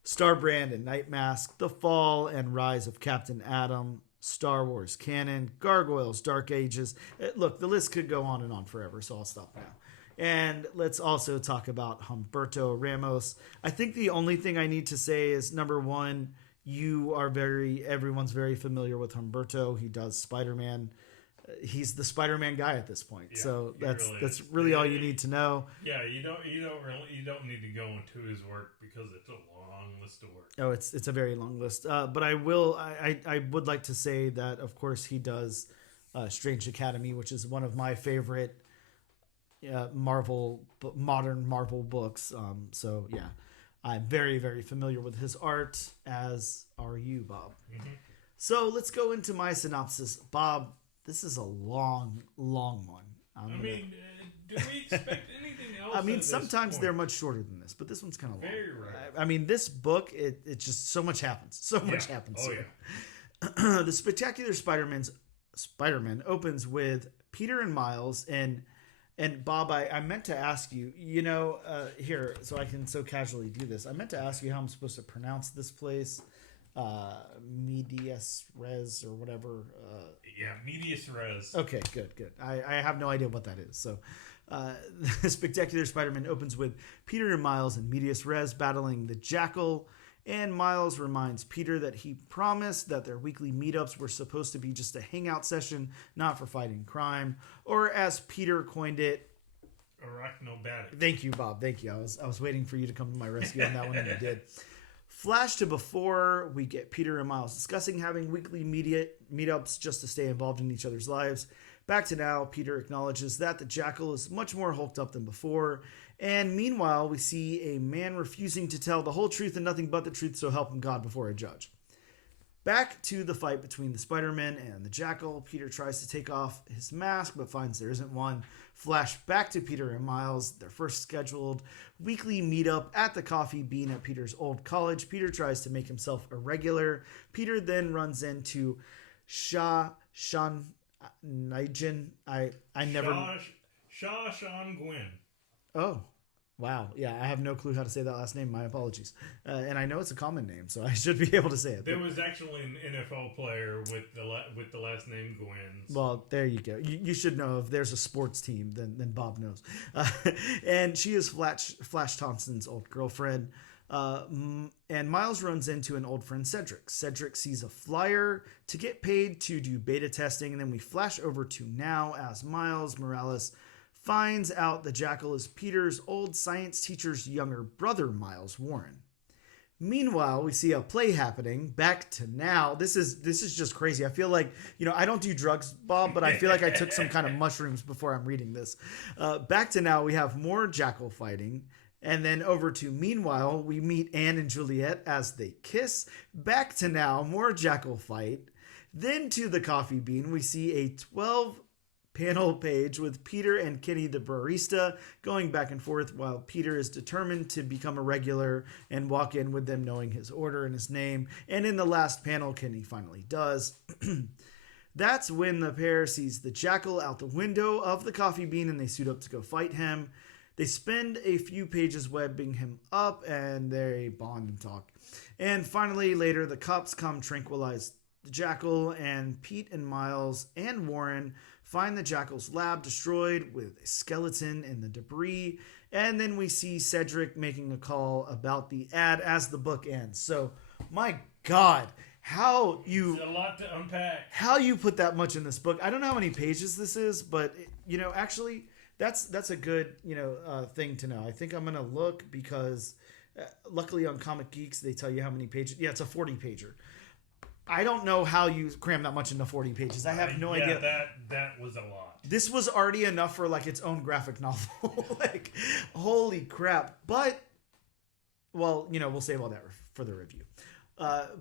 Starbrand and Night Mask, The Fall and Rise of Captain Atom, Star Wars Canon, Gargoyles, Dark Ages. Look, the list could go on and on forever, so I'll stop now. And let's also talk about Humberto Ramos. I think the only thing I need to say is, number 1, everyone's very familiar with Humberto. He does Spider-Man. He's the Spider-Man guy at this point. Yeah, so that's is. really all you need to know. Yeah, you don't need to go into his work because it's a long list of work. Oh, it's a very long list. But I would like to say that, of course, he does Strange Academy, which is one of my favorite modern Marvel books. So yeah, I'm very, very familiar with his art, as are you, Bob. Mm-hmm. So let's go into my synopsis. Bob, this is a long one. Do we expect anything else? Sometimes they're much shorter than this, but this one's kind of long. Very rare. This book, it just so much happens. So much happens. Oh, here. Yeah. The Spectacular Spider-Man opens with Peter and Miles, and Bob, I meant to ask you, here, so I can so casually do this. I meant to ask you how I'm supposed to pronounce this place. Medias Res or whatever. Medias Res. Okay, good. I have no idea what that is. So, the Spectacular Spider-Man opens with Peter and Miles in Medias Res battling the Jackal, and Miles reminds Peter that he promised that their weekly meetups were supposed to be just a hangout session, not for fighting crime, or as Peter coined it, arachnobatic. Thank you, Bob. Thank you. I was waiting for you to come to my rescue on that one, and you did. Flash to before we get Peter and Miles discussing having weekly meetups just to stay involved in each other's lives. Back to now, Peter acknowledges that the Jackal is much more hulked up than before. And meanwhile, we see a man refusing to tell the whole truth and nothing but the truth, so help him God, before a judge. Back to the fight between the Spider-Man and the Jackal. Peter tries to take off his mask, but finds there isn't one. Flash back to Peter and Miles, their first scheduled weekly meetup at the Coffee Bean at Peter's old college. Peter tries to make himself a regular. Peter then runs into Nigel. I never. Sean Gwynn. Oh, wow. Yeah, I have no clue how to say that last name. My apologies. And I know it's a common name, so I should be able to say it. There was actually an NFL player with the last name Gwynn. So. Well, there you go. You should know if there's a sports team, then Bob knows. And she is Flash Thompson's old girlfriend. And Miles runs into an old friend, Cedric. Cedric sees a flyer to get paid to do beta testing, and then we flash over to now as Miles Morales finds out the Jackal is Peter's old science teacher's younger brother, Miles Warren. Meanwhile, we see a play happening. Back to now. This is just crazy. I feel like, I don't do drugs, Bob, but I feel like I took some kind of mushrooms before I'm reading this. Back to now, we have more Jackal fighting. And then over to meanwhile, we meet Anne and Juliet as they kiss. Back to now, more Jackal fight. Then to the coffee bean, we see a 12-panel page with Peter and Kitty the barista going back and forth while Peter is determined to become a regular and walk in with them knowing his order and his name. And in the last panel, Kitty finally does. That's when the pair sees the Jackal out the window of the coffee bean and they suit up to go fight him. They spend a few pages webbing him up, and they bond and talk. And finally, later, the cops come tranquilize the Jackal, and Pete and Miles and Warren find the Jackal's lab destroyed with a skeleton in the debris. And then we see Cedric making a call about the ad as the book ends. So, my God, It's a lot to unpack. How you put that much in this book. I don't know how many pages this is, but, actually... That's a good thing to know. I think I'm gonna look because luckily on Comic Geeks they tell you how many pages. Yeah, it's a 40 pager. I don't know how you cram that much into 40 pages. I have no idea. That was a lot. This was already enough for its own graphic novel. Holy crap! But we'll save all that for the review.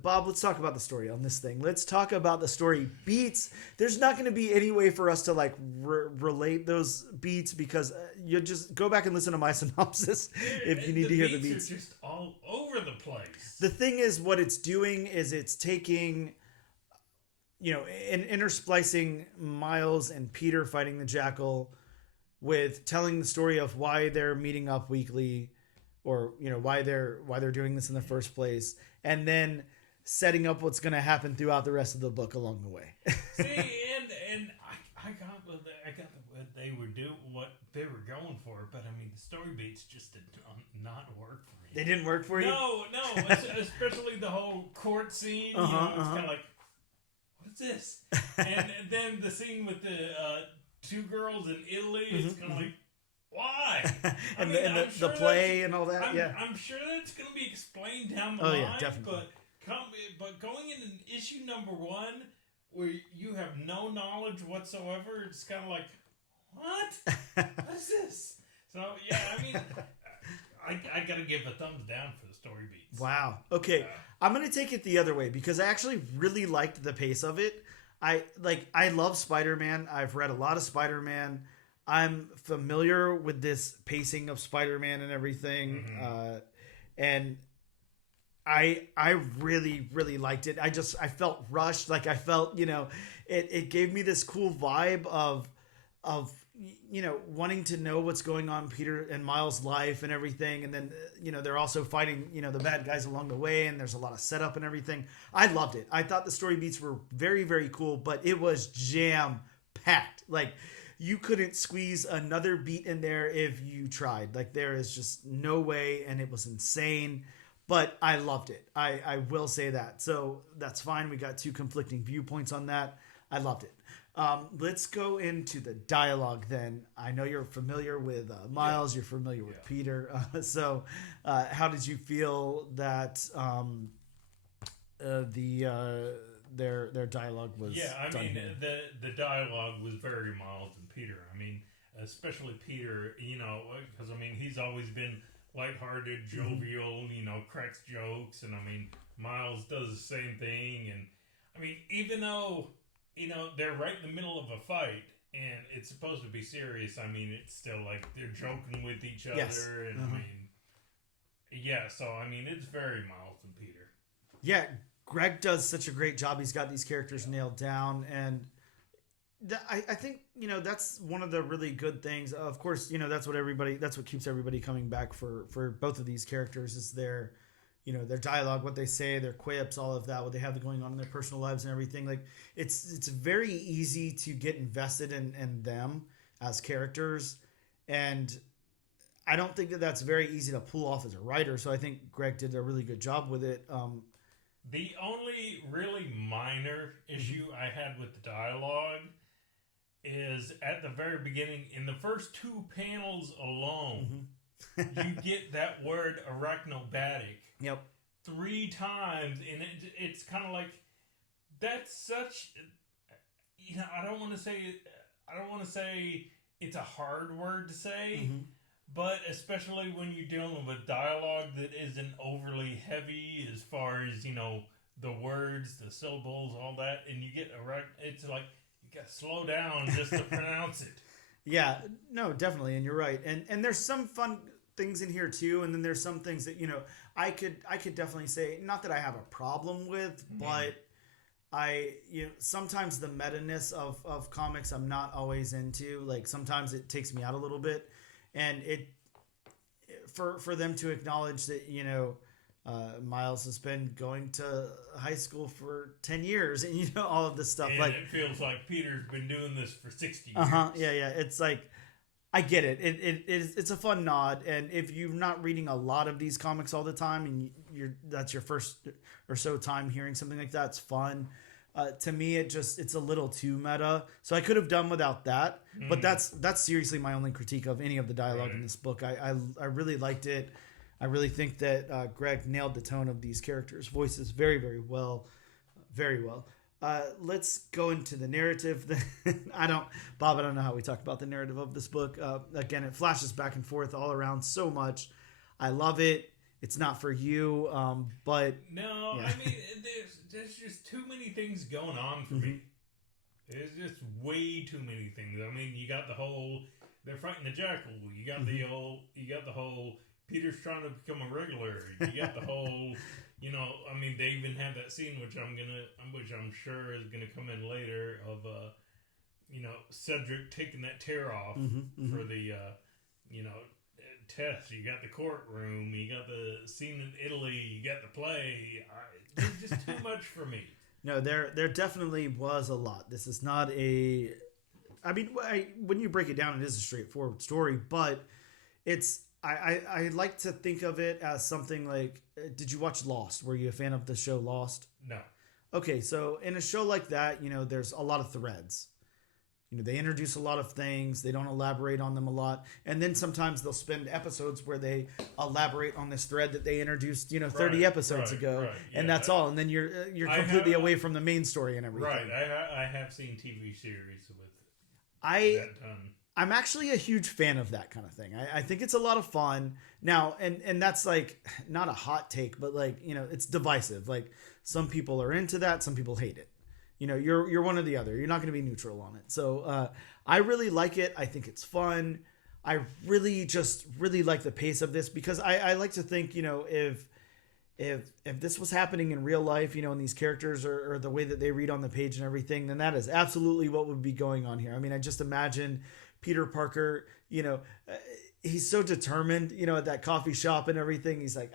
Bob, let's talk about the story on this thing. Let's talk about the story beats. There's not going to be any way for us to relate those beats because you just go back and listen to my synopsis if you need to hear the beats. Are just all over the place. The thing is, what it's doing is it's taking, and intersplicing Miles and Peter fighting the Jackal with telling the story of why they're meeting up weekly, or why they're doing this in the first place. And then setting up what's going to happen throughout the rest of the book along the way. See, and I got what they were what they were going for, but I mean the story beats just did not work for me. They didn't work for you? No, especially the whole court scene. It's kind of like, what is this? and then the scene with the two girls in Italy. It's kind of like, why? and the play and all that. I'm sure that it's going to be explained down the line. Yeah, definitely. But going in issue number 1, where you have no knowledge whatsoever, it's kind of like, what? What is this? So yeah, I mean, I got to give a thumbs down for the story beats. Wow. Okay, I'm going to take it the other way because I actually really liked the pace of it. I love Spider-Man. I've read a lot of Spider-Man. I'm familiar with this pacing of Spider-Man and everything. And I really, really liked it. I felt rushed. I felt, it gave me this cool vibe of wanting to know what's going on in Peter and Miles' life and everything. And then, they're also fighting, the bad guys along the way. And there's a lot of setup and everything. I loved it. I thought the story beats were very, very cool, but it was jam-packed. You couldn't squeeze another beat in there if you tried. There is just no way, and it was insane. But I loved it. I will say that. So that's fine. We got 2 conflicting viewpoints on that. I loved it. Let's go into the dialogue then. I know you're familiar with Miles. You're familiar with Peter. So how did you feel that their dialogue was done? The dialogue was very Miles and Peter. I mean, especially Peter, because he's always been lighthearted, jovial, cracks jokes, and I mean Miles does the same thing, and I mean even though they're right in the middle of a fight and it's supposed to be serious, I mean it's still they're joking with each other, and I mean so I mean it's very Miles and Peter. Yeah. Greg does such a great job. He's got these characters nailed down, and I think, that's one of the really good things. Of course, that's what keeps everybody coming back for both of these characters is their dialogue, what they say, their quips, all of that, what they have going on in their personal lives and everything. Like it's very easy to get invested in them as characters. And I don't think that that's very easy to pull off as a writer. So I think Greg did a really good job with it. The only really minor issue I had with the dialogue is at the very beginning, in the first two panels alone, you get that word arachnobatic. Yep. 3 times, and it's kind of like that's such. I don't want to say it's a hard word to say, but especially when you're dealing with dialogue that isn't overly heavy as far as the words, the syllables, all that, and you get it's like you got to slow down just to pronounce it. Yeah, no, definitely, and you're right, and there's some fun things in here too, and then there's some things that I could definitely say, not that I have a problem with, but sometimes the meta-ness of comics I'm not always into. Like sometimes it takes me out a little bit, and for them to acknowledge that Miles has been going to high school for 10 years and all of this stuff, and like it feels like Peter's been doing this for 60 years. Yeah, it's like I get it. It's a fun nod, and if you're not reading a lot of these comics all the time, and that's your first or so time hearing something like that, it's fun. To me, it's a little too meta. So I could have done without that, but that's seriously my only critique of any of the dialogue in this book. I really liked it. I really think that Greg nailed the tone of these characters' voices very, very well, very well. Let's go into the narrative. Bob, I don't know how we talk about the narrative of this book. Again, it flashes back and forth all around so much. I love it. It's not for you, but... No, yeah. I mean, there's just too many things going on for me. There's just way too many things. I mean, you got the whole... They're fighting the jackal. You got the whole... Peter's trying to become a regular. You got the whole... I mean, they even had that scene, which I'm sure is gonna come in later, of Cedric taking that tear off for the test. You got the courtroom, you got the scene in Italy, you got the play. It's just too much for me. No, there definitely was a lot. This is not a. I mean, when you break it down, it is a straightforward story, but it's. I like to think of it as something like, did you watch Lost? Were you a fan of the show Lost? No. Okay, so in a show like that, there's a lot of threads. They introduce a lot of things. They don't elaborate on them a lot. And then sometimes they'll spend episodes where they elaborate on this thread that they introduced, 30 episodes ago. Right. Yeah, and that's all. And then you're completely away from the main story and everything. Right. I have seen TV series with that done. I'm actually a huge fan of that kind of thing. I think it's a lot of fun. Now, and that's like not a hot take, but like, it's divisive. Like some people are into that. Some people hate it. You're one or the other. You're not going to be neutral on it. So I really like it. I think it's fun. I really like the pace of this because I like to think, if this was happening in real life, and these characters are the way that they read on the page and everything, then that is absolutely what would be going on here. I mean, I just imagine Peter Parker, he's so determined, at that coffee shop and everything. He's like,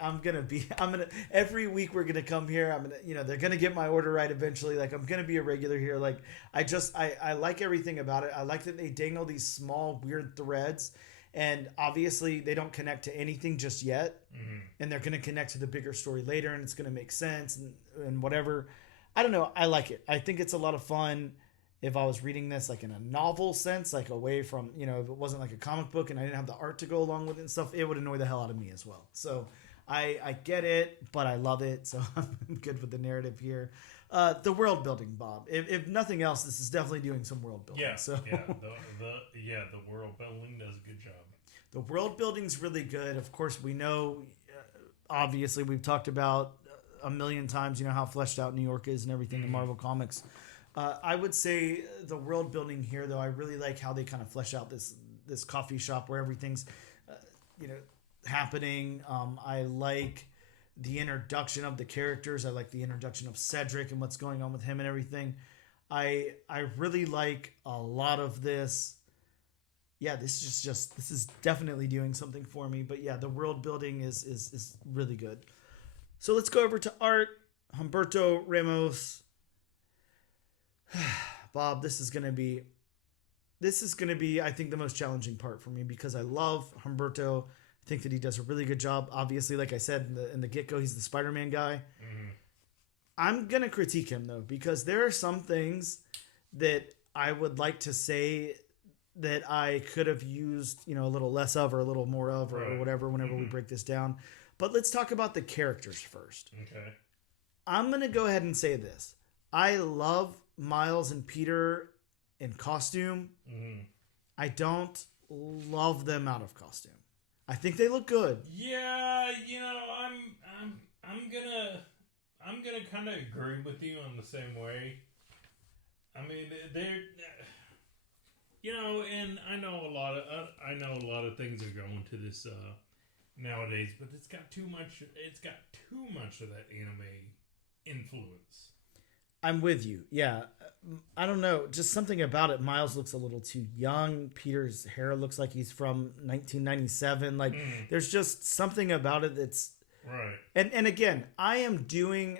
every week we're going to come here. They're going to get my order right eventually. Like, I'm going to be a regular here. Like, I like everything about it. I like that they dangle these small, weird threads. And obviously they don't connect to anything just yet. Mm-hmm. And they're going to connect to the bigger story later and it's going to make sense and whatever. I don't know. I like it. I think it's a lot of fun. If I was reading this like in a novel sense, like away from, if it wasn't like a comic book and I didn't have the art to go along with it and stuff, it would annoy the hell out of me as well. So I get it, but I love it. So I'm good with the narrative here. The world building, Bob. If nothing else, this is definitely doing some world building. Yeah, so. yeah, the world building does a good job. The world building's really good. Of course, we know, obviously, we've talked about a million times, how fleshed out New York is and everything in Marvel Comics. I would say the world building here, though, I really like how they kind of flesh out this coffee shop where everything's, happening. I like the introduction of the characters. I like the introduction of Cedric and what's going on with him and everything. I really like a lot of this. Yeah, this is definitely doing something for me. But yeah, the world building is really good. So let's go over to art. Humberto Ramos. Bob, this is gonna be I think the most challenging part for me because I love Humberto. I think that he does a really good job. Obviously, like I said in the get go, he's the Spider-Man guy. Mm-hmm. I'm gonna critique him though because there are some things that I would like to say that I could have used, a little less of or a little more of or whatever whenever we break this down. But let's talk about the characters first. Okay. I'm gonna go ahead and say this. I love Miles and Peter in costume. Mm-hmm. I don't love them out of costume. I think they look good. Yeah, I'm gonna kind of agree with you on the same way. I mean, they're, and I know a lot of things are going to this nowadays, but it's got too much of that anime influence. I'm with you. Yeah. I don't know. Just something about it. Miles looks a little too young. Peter's hair looks like he's from 1997. Like, there's just something about it that's... Right. And again, I'm digging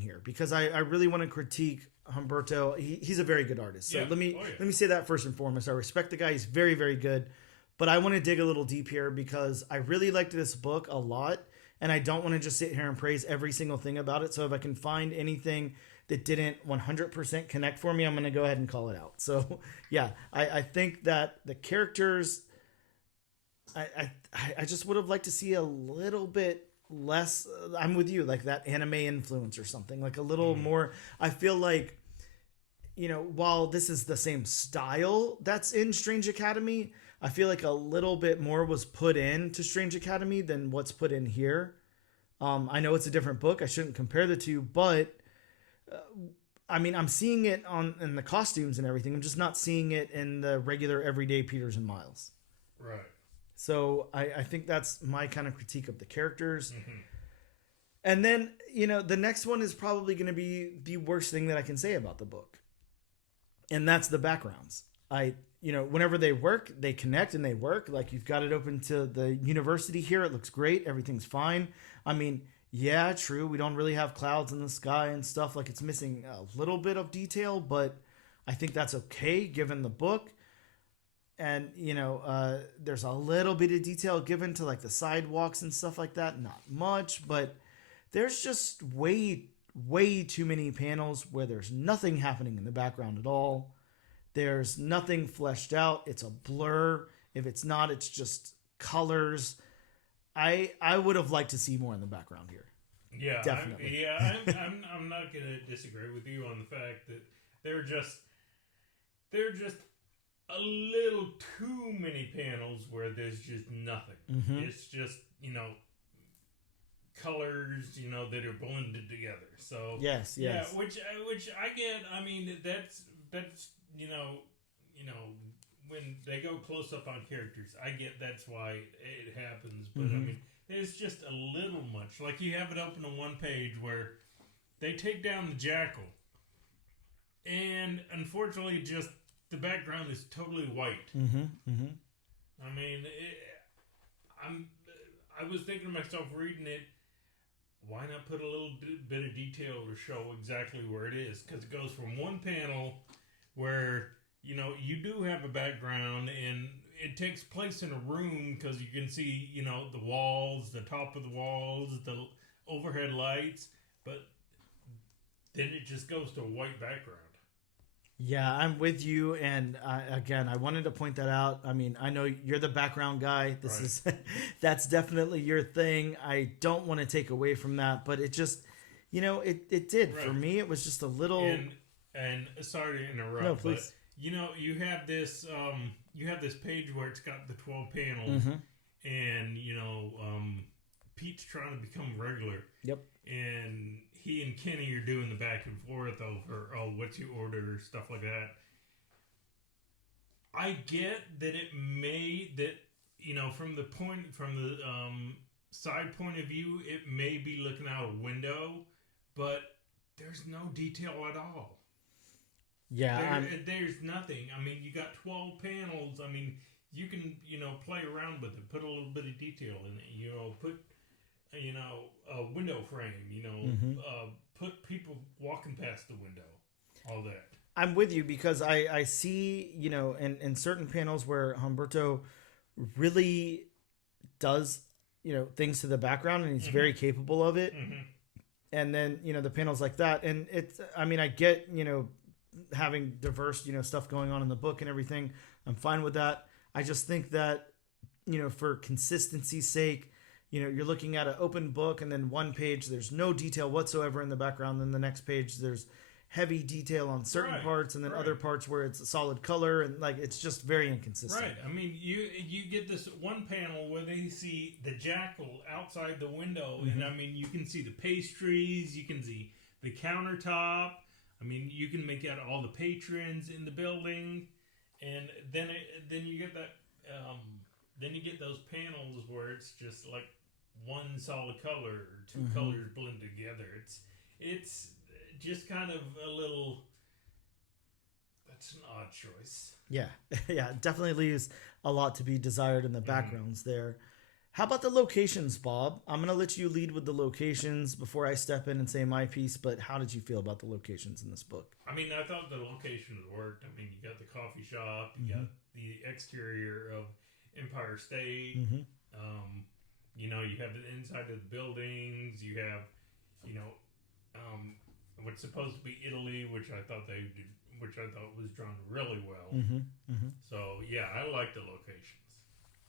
here because I really want to critique Humberto. He's a very good artist. So let me say that first and foremost. I respect the guy. He's very, very good. But I want to dig a little deep here because I really liked this book a lot. And I don't want to just sit here and praise every single thing about it. So if I can find anything that didn't 100% connect for me, I'm going to go ahead and call it out. So yeah, I think that the characters, I just would have liked to see a little bit less. I'm with you, like that anime influence or something, like a little more. I feel like, while this is the same style that's in Strange Academy, I feel like a little bit more was put into Strange Academy than what's put in here. I know it's a different book. I shouldn't compare the two, but I mean, I'm seeing it in the costumes and everything. I'm just not seeing it in the regular everyday Peters and Miles. Right. So I think that's my kind of critique of the characters. Mm-hmm. And then, the next one is probably going to be the worst thing that I can say about the book. And that's the backgrounds. Whenever they work, they connect and they work. Like, you've got it open to the university here. It looks great. Everything's fine. I mean, yeah, true. We don't really have clouds in the sky and stuff. Like, it's missing a little bit of detail, but I think that's okay given the book. And, there's a little bit of detail given to like the sidewalks and stuff like that. Not much, but there's just way, way too many panels where there's nothing happening in the background at all. There's nothing fleshed out. It's a blur. If it's not, it's just colors. I would have liked to see more in the background here. Yeah, definitely. I'm not gonna disagree with you on the fact that they're just a little too many panels where there's just nothing. Mm-hmm. It's just colors that are blended together. So yes, yeah, which I get. I mean that's when they go close up on characters, I get that's why it happens. But I mean, there's just a little much. Like, you have it open on one page where they take down the jackal, and unfortunately, just the background is totally white. Mm-hmm. Mm-hmm. I mean, I was thinking to myself reading it, why not put a little bit of detail to show exactly where it is? Because it goes from one panel where you do have a background and it takes place in a room because you can see the walls, the top of the walls, the overhead lights, but then it just goes to a white background. Yeah, I'm with you, and again, I wanted to point that out. I mean, I know you're the background guy. This is that's definitely your thing. I don't want to take away from that, but it just it did for me. It was just a little. And sorry to interrupt. No, please. But, you have this page where it's got the 12 panels, and Pete's trying to become regular. Yep. And he and Kenny are doing the back and forth over, what's your order, stuff like that. I get that from the side point of view, it may be looking out a window, but there's no detail at all. Yeah, there's nothing. I mean, you got 12 panels. I mean, you can, play around with it, put a little bit of detail in it, put, a window frame, put people walking past the window, all that. I'm with you because I see, in certain panels where Humberto really does, things to the background and he's very capable of it. And then, the panels like that. And it's, I mean, I get, having diverse, stuff going on in the book and everything. I'm fine with that. I just think that, for consistency's sake, you're looking at an open book and then one page, there's no detail whatsoever in the background. Then the next page, there's heavy detail on certain parts and then other parts where it's a solid color. And like, it's just very inconsistent. Right. I mean, you get this one panel where they see the jackal outside the window. And I mean, you can see the pastries, you can see the countertop. I mean, you can make out all the patrons in the building, and then you get that. Then you get those panels where it's just like one solid color or two colors blend together. It's just kind of a little. That's an odd choice. Yeah, yeah, it definitely leaves a lot to be desired in the backgrounds there. How about the locations, Bob? I'm going to let you lead with the locations before I step in and say my piece, but how did you feel about the locations in this book? I mean, I thought the locations worked. I mean, you got the coffee shop, you got the exterior of Empire State, you have the inside of the buildings, you have, what's supposed to be Italy, which I thought was drawn really well. So, yeah, I like the locations.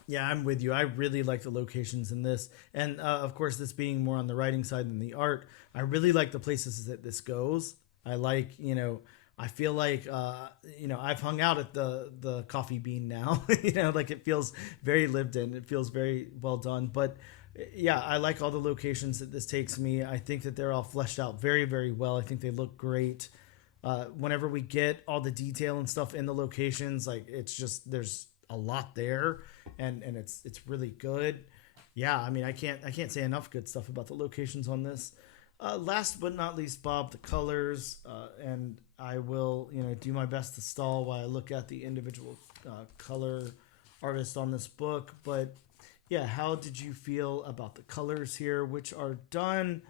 Yeah, I'm with you. I really like the locations in this. And, of course, this being more on the writing side than the art, I really like the places that this goes. I like, I feel like, I've hung out at the Coffee Bean now. Like it feels very lived in. It feels very well done. But, yeah, I like all the locations that this takes me. I think that they're all fleshed out very, very well. I think they look great. Whenever we get all the detail and stuff in the locations, like it's just there's a lot there. And it's really good. Yeah, I mean, I can't say enough good stuff about the locations on this. Last but not least, Bob, the colors, and I will do my best to stall while I look at the individual color artist on this book. But yeah, how did you feel about the colors here, which are done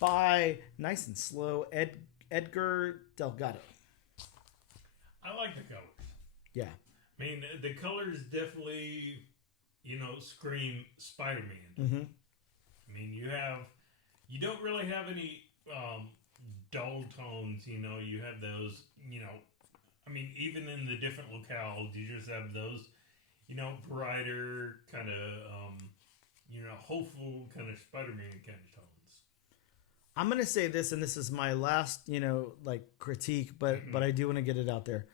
by nice and slow Edgar Delgado? I like the colors. Yeah. I mean, the colors definitely, scream Spider-Man. I mean, you don't really have any dull tones, you have those, I mean, even in the different locales, you just have those, brighter, kind of, hopeful kind of Spider-Man kind of tones. I'm going to say this, and this is my last, critique, but I do want to get it out there.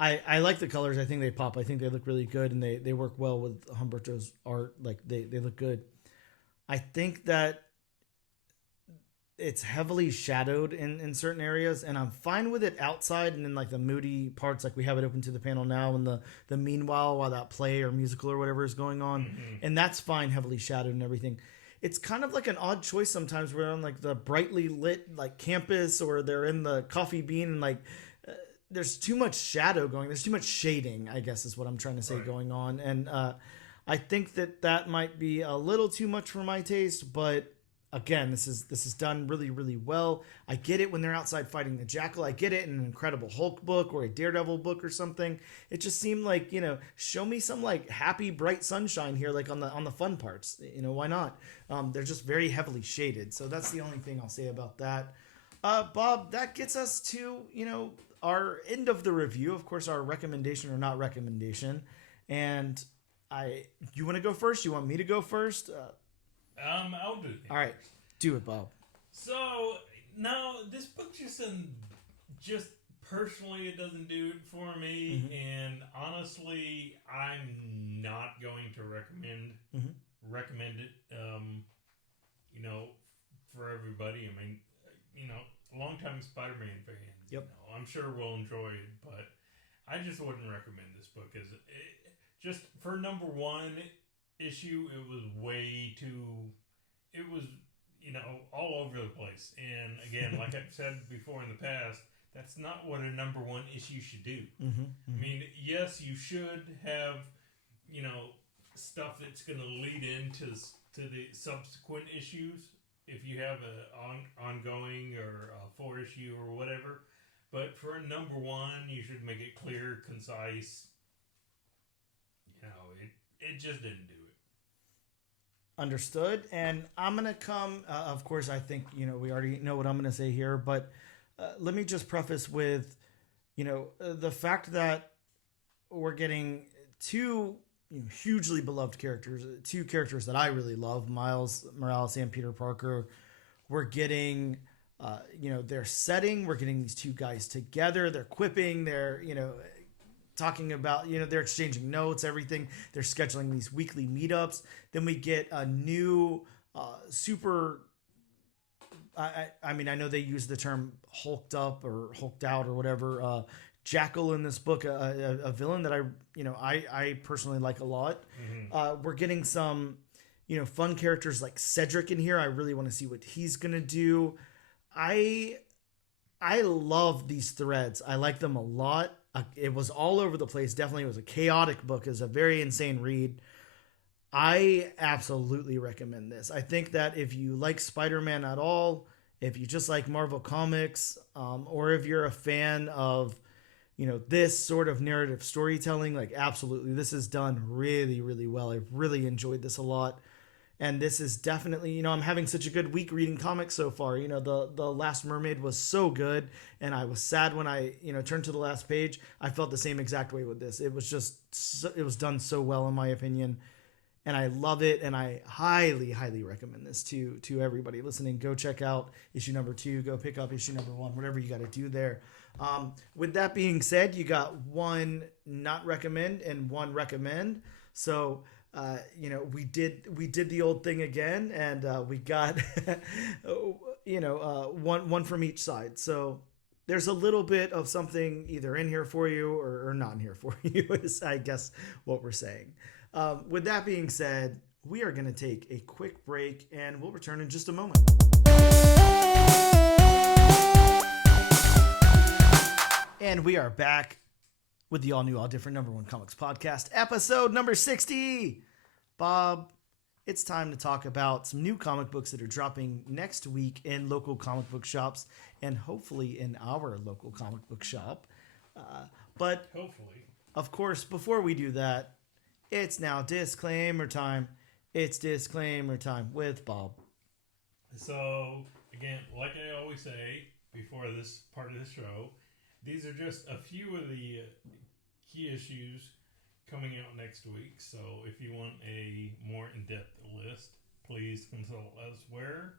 I like the colors. I think they pop. I think they look really good, and they work well with Humberto's art. Like, they look good. I think that it's heavily shadowed in certain areas, and I'm fine with it outside and in, like, the moody parts, like we have it open to the panel now, and the meanwhile while that play or musical or whatever is going on. And that's fine, heavily shadowed and everything. It's kind of like an odd choice sometimes. We're on, like, the brightly lit, like, campus, or they're in the Coffee Bean, and, like, there's too much shadow going. There's too much shading, I guess is what I'm trying to say, going on. And I think that might be a little too much for my taste. But again, this is done really, really well. I get it when they're outside fighting the jackal. I get it in an Incredible Hulk book or a Daredevil book or something. It just seemed like, show me some like happy, bright sunshine here, like on the fun parts. Why not? They're just very heavily shaded. So that's the only thing I'll say about that. Bob, that gets us to, our end of the review, of course, our recommendation or not recommendation. And you want to go first? You want me to go first? I'll do it. All right, do it, Bob. So now this book just personally, it doesn't do it for me, and honestly, I'm not going to recommend it. For everybody. I mean, longtime Spider-Man fans. Yep. I'm sure we'll enjoy it, but I just wouldn't recommend this book as just for number one issue. It was way too. It was all over the place, and again, like I've said before in the past, that's not what a number one issue should do. Mm-hmm. I mean, yes, you should have, stuff that's going to lead into the subsequent issues if you have a ongoing or a 4-issue or whatever. But for a number one, you should make it clear, concise. It just didn't do it. Understood. And I'm going to come, of course, I think, we already know what I'm going to say here, but let me just preface with, the fact that we're getting two hugely beloved characters, two characters that I really love, Miles Morales and Peter Parker. We're getting, their setting. We're getting these two guys together. They're quipping. They're, talking about, they're exchanging notes, everything. They're scheduling these weekly meetups. Then we get a new super... I mean, I know they use the term hulked up or hulked out or whatever. Jackal in this book, a villain that I personally like a lot. Mm-hmm. We're getting some, fun characters like Cedric in here. I really want to see what he's gonna do. I love these threads. I like them a lot. It was all over the place. Definitely, it was a chaotic book. It was a very insane read. I absolutely recommend this. I think that if you like Spider-Man at all, if you just like Marvel Comics, or if you're a fan of, this sort of narrative storytelling, like absolutely, this is done really, really well. I really enjoyed this a lot. And this is definitely, I'm having such a good week reading comics so far. The Last Mermaid was so good, and I was sad when I, turned to the last page. I felt the same exact way with this. It was it was done so well, in my opinion. And I love it, and I highly, highly recommend this to everybody listening. Go check out issue number 2. Go pick up issue number 1, whatever you got to do there. With that being said, you got one not recommend and one recommend. So, we did the old thing again, and we got, one from each side. So there's a little bit of something either in here for you or not in here for you, is I guess what we're saying. With that being said, we are going to take a quick break, and we'll return in just a moment. And we are back with the all-new, all-different number one comics podcast, episode number 60. Bob, it's time to talk about some new comic books that are dropping next week in local comic book shops and hopefully in our local comic book shop. But hopefully, of course, before we do that, it's now disclaimer time. It's disclaimer time with Bob. So, again, like I always say before this part of the show, these are just a few of the key issues coming out next week. So, if you want a more in-depth list, please consult elsewhere.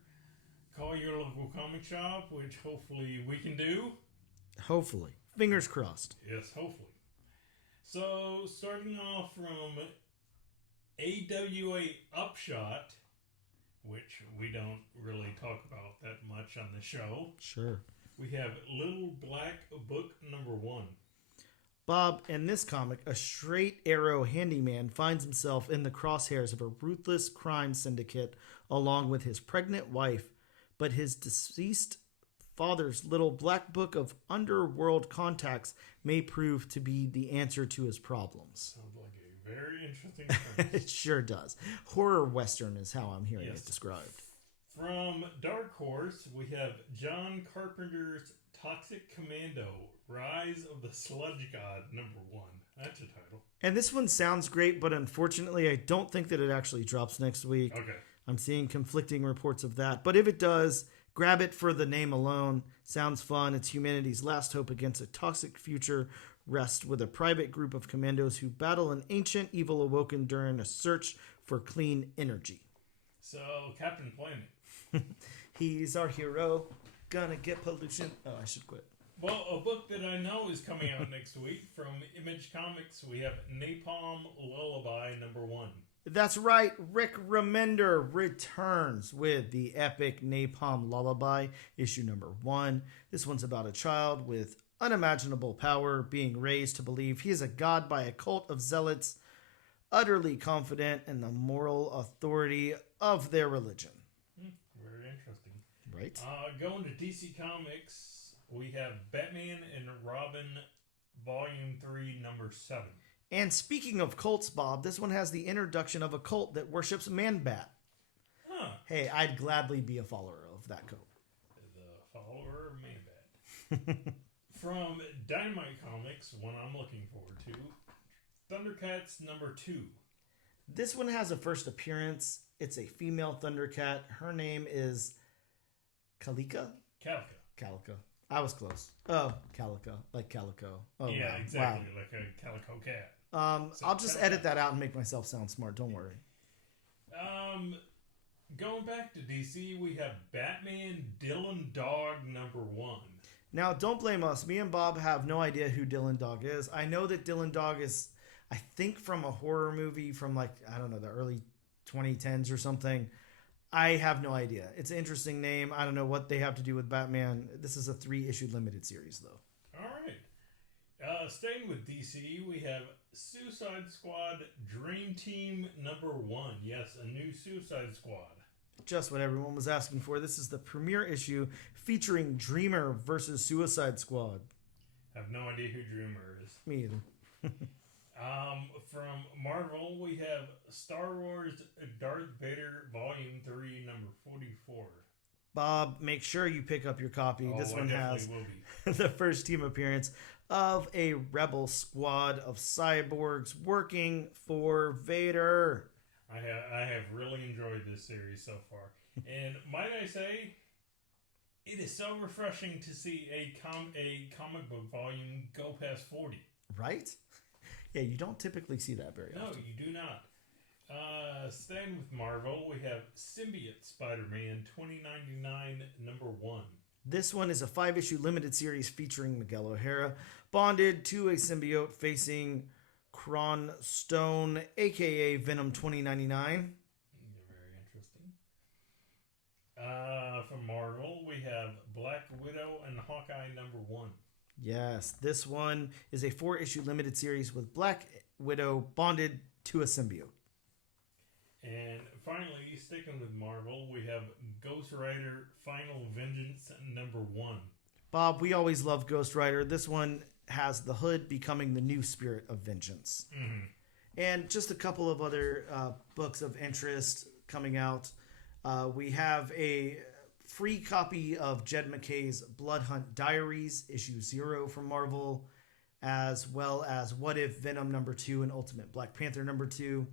Call your local comic shop, which hopefully we can do. Hopefully. Fingers crossed. Yes, hopefully. So, starting off from AWA Upshot, which we don't really talk about that much on the show. Sure. We have Little Black Book number 1. Bob, in this comic, a straight arrow handyman finds himself in the crosshairs of a ruthless crime syndicate along with his pregnant wife, but his deceased father's little black book of underworld contacts may prove to be the answer to his problems. Sounds like a very interesting premise. It sure does. Horror Western is how I'm hearing it described. From Dark Horse, we have John Carpenter's Toxic Commando, Rise of the Sludge God, number 1. That's a title. And this one sounds great, but unfortunately, I don't think that it actually drops next week. Okay. I'm seeing conflicting reports of that. But if it does, grab it for the name alone. Sounds fun. It's humanity's last hope against a toxic future rests with a private group of commandos who battle an ancient evil awoken during a search for clean energy. So, Captain Planet. He's our hero. Gonna get pollution. Oh, I should quit. Well, a book that I know is coming out next week from Image Comics, we have Napalm Lullaby number 1. That's right. Rick Remender returns with the epic Napalm Lullaby, issue number 1. This one's about a child with unimaginable power being raised to believe he is a god by a cult of zealots, utterly confident in the moral authority of their religion. Very interesting. Right. Going to DC Comics, we have Batman and Robin Volume 3, Number 7. And speaking of cults, Bob, this one has the introduction of a cult that worships Man-Bat. Huh. Hey, I'd gladly be a follower of that cult. The follower of Man-Bat. From Dynamite Comics, one I'm looking forward to, Thundercats Number 2. This one has a first appearance. It's a female Thundercat. Her name is Calica? Calica. I was close. Oh, Calica. Like Calico. Oh, yeah, wow. exactly. Wow. Like a calico cat. I'll just edit that out and make myself sound smart. Don't worry. Going back to DC, we have Batman Dylan Dog Number 1. Now, don't blame us. Me and Bob have no idea who Dylan Dog is. I know that Dylan Dog is, I think, from a horror movie from like, I don't know, the early 2010s or something. I have no idea. It's an interesting name. I don't know what they have to do with Batman. This is a 3-issue limited series, though. All right. Staying with DC, we have Suicide Squad Dream Team Number 1. Yes, a new Suicide Squad. Just what everyone was asking for. This is the premiere issue featuring Dreamer versus Suicide Squad. I have no idea who Dreamer is. Me either. From Marvel, we have Star Wars Darth Vader Volume 3, Number 44. Bob, make sure you pick up your copy. This one has will be. the first team appearance of a rebel squad of cyborgs working for Vader. I have really enjoyed this series so far. And might I say, it is so refreshing to see a comic book volume go past 40. Right? Yeah, you don't typically see that very often. No, you do not. Staying with Marvel, we have Symbiote Spider-Man 2099 Number 1. This one is a 5-issue limited series featuring Miguel O'Hara, bonded to a symbiote facing Kron Stone, a.k.a. Venom 2099. Very interesting. From Marvel, we have Black Widow and Hawkeye Number 1. Yes, this one is a 4-issue limited series with Black Widow bonded to a symbiote. And finally, sticking with Marvel, we have Ghost Rider Final Vengeance Number 1. Bob, we always love Ghost Rider. This one has the Hood becoming the new Spirit of Vengeance. Mm-hmm. And just a couple of other books of interest coming out. We have a free copy of Jed McKay's Blood Hunt Diaries, issue 0 from Marvel, as well as What If Venom number 2 and Ultimate Black Panther number 2.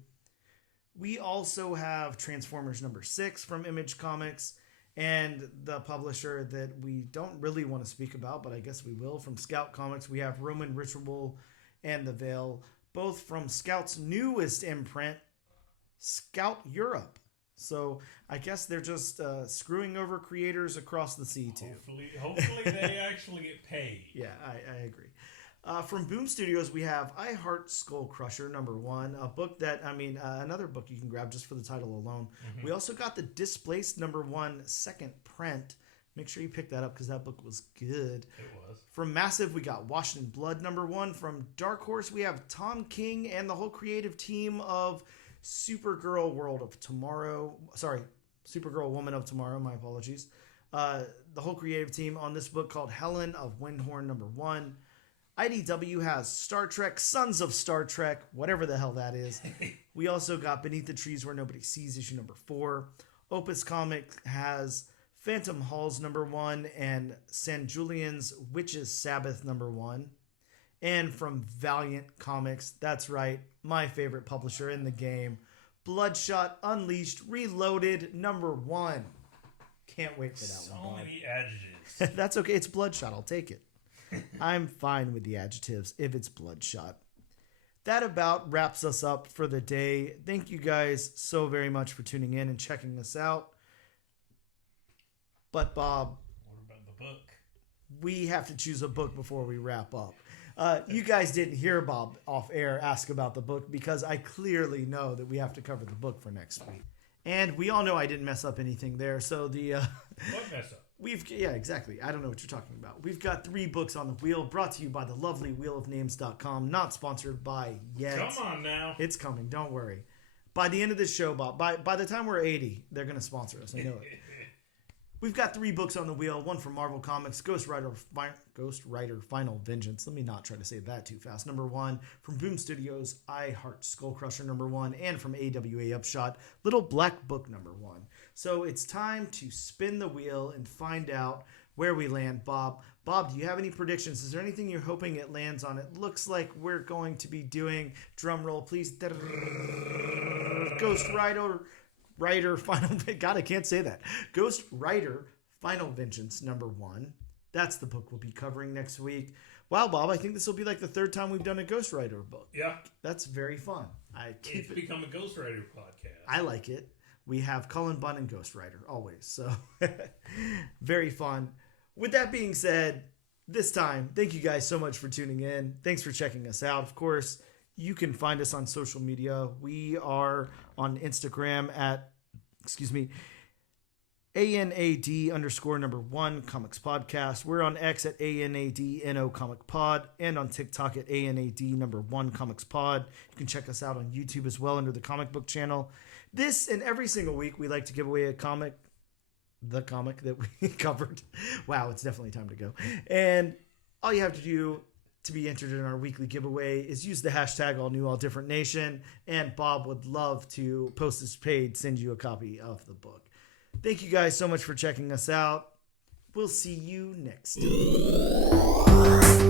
We also have Transformers number 6 from Image Comics, and the publisher that we don't really want to speak about, but I guess we will, from Scout Comics, we have Roman Ritual and The Veil, both from Scout's newest imprint, Scout Europe. So I guess they're just screwing over creators across the sea too. Hopefully they actually get paid. Yeah, I agree. From Boom Studios, we have I Heart Skull Crusher number 1, a book that, another book you can grab just for the title alone. Mm-hmm. We also got the Displaced number 1 second print. Make sure you pick that up because that book was good. It was. From Massive, we got Washed in Blood number 1. From Dark Horse, we have Tom King and the whole creative team of Supergirl Woman of Tomorrow, my apologies. The whole creative team on this book called Helen of Windhorn number 1. IDW has Star Trek, Sons of Star Trek, whatever the hell that is. We also got Beneath the Trees Where Nobody Sees, issue number 4. Opus Comics has Phantom Halls number 1 and San Julian's Witches Sabbath number 1. And from Valiant Comics, that's right, my favorite publisher in the game, Bloodshot Unleashed Reloaded number 1. Can't wait for that one. So many adjectives. That's okay. It's Bloodshot. I'll take it. I'm fine with the adjectives if it's Bloodshot. That about wraps us up for the day. Thank you guys so very much for tuning in and checking us out. But Bob, what about the book? We have to choose a book before we wrap up. You guys didn't hear Bob off air ask about the book because I clearly know that we have to cover the book for next week. And we all know I didn't mess up anything there. So the What mess up? Yeah, exactly. I don't know what you're talking about. We've got 3 books on the wheel, brought to you by the lovely wheelofnames.com, not sponsored by yet. Come on now. It's coming, don't worry. By the end of this show, Bob, by the time we're 80, they're going to sponsor us. I know it. We've got 3 books on the wheel. One from Marvel Comics, Ghost Rider Final Vengeance. Let me not try to say that too fast. Number 1 from Boom Studios, I Heart Skull Crusher number 1, and from AWA Upshot, Little Black Book number 1. So it's time to spin the wheel and find out where we land. Bob, do you have any predictions? Is there anything you're hoping it lands on? It looks like we're going to be doing, drum roll please, Ghost Rider Final, God, I can't say that. Ghost Rider Final Vengeance number 1. That's the book we'll be covering next week. Wow, Bob, I think this will be like the 3rd time we've done a Ghost Rider book. Yeah. That's very fun. It's become a Ghost Rider podcast. I like it. We have Cullen Bunn and Ghost Rider always. So very fun. With that being said, this time, thank you guys so much for tuning in. Thanks for checking us out. Of course, you can find us on social media. We are on Instagram at, ANAD_1 Comics Podcast. We're on X at ANADNO Comic Pod, and on TikTok at ANAD1 Comics Pod. You can check us out on YouTube as well under the Comic Book channel. This and every single week, we like to give away a comic, the comic that we covered. Wow, it's definitely time to go. And all you have to do to be entered in our weekly giveaway is use the hashtag #AllNewAllDifferentNation, and Bob would love to, post his page, send you a copy of the book. Thank you guys so much for checking us out. We'll see you next time.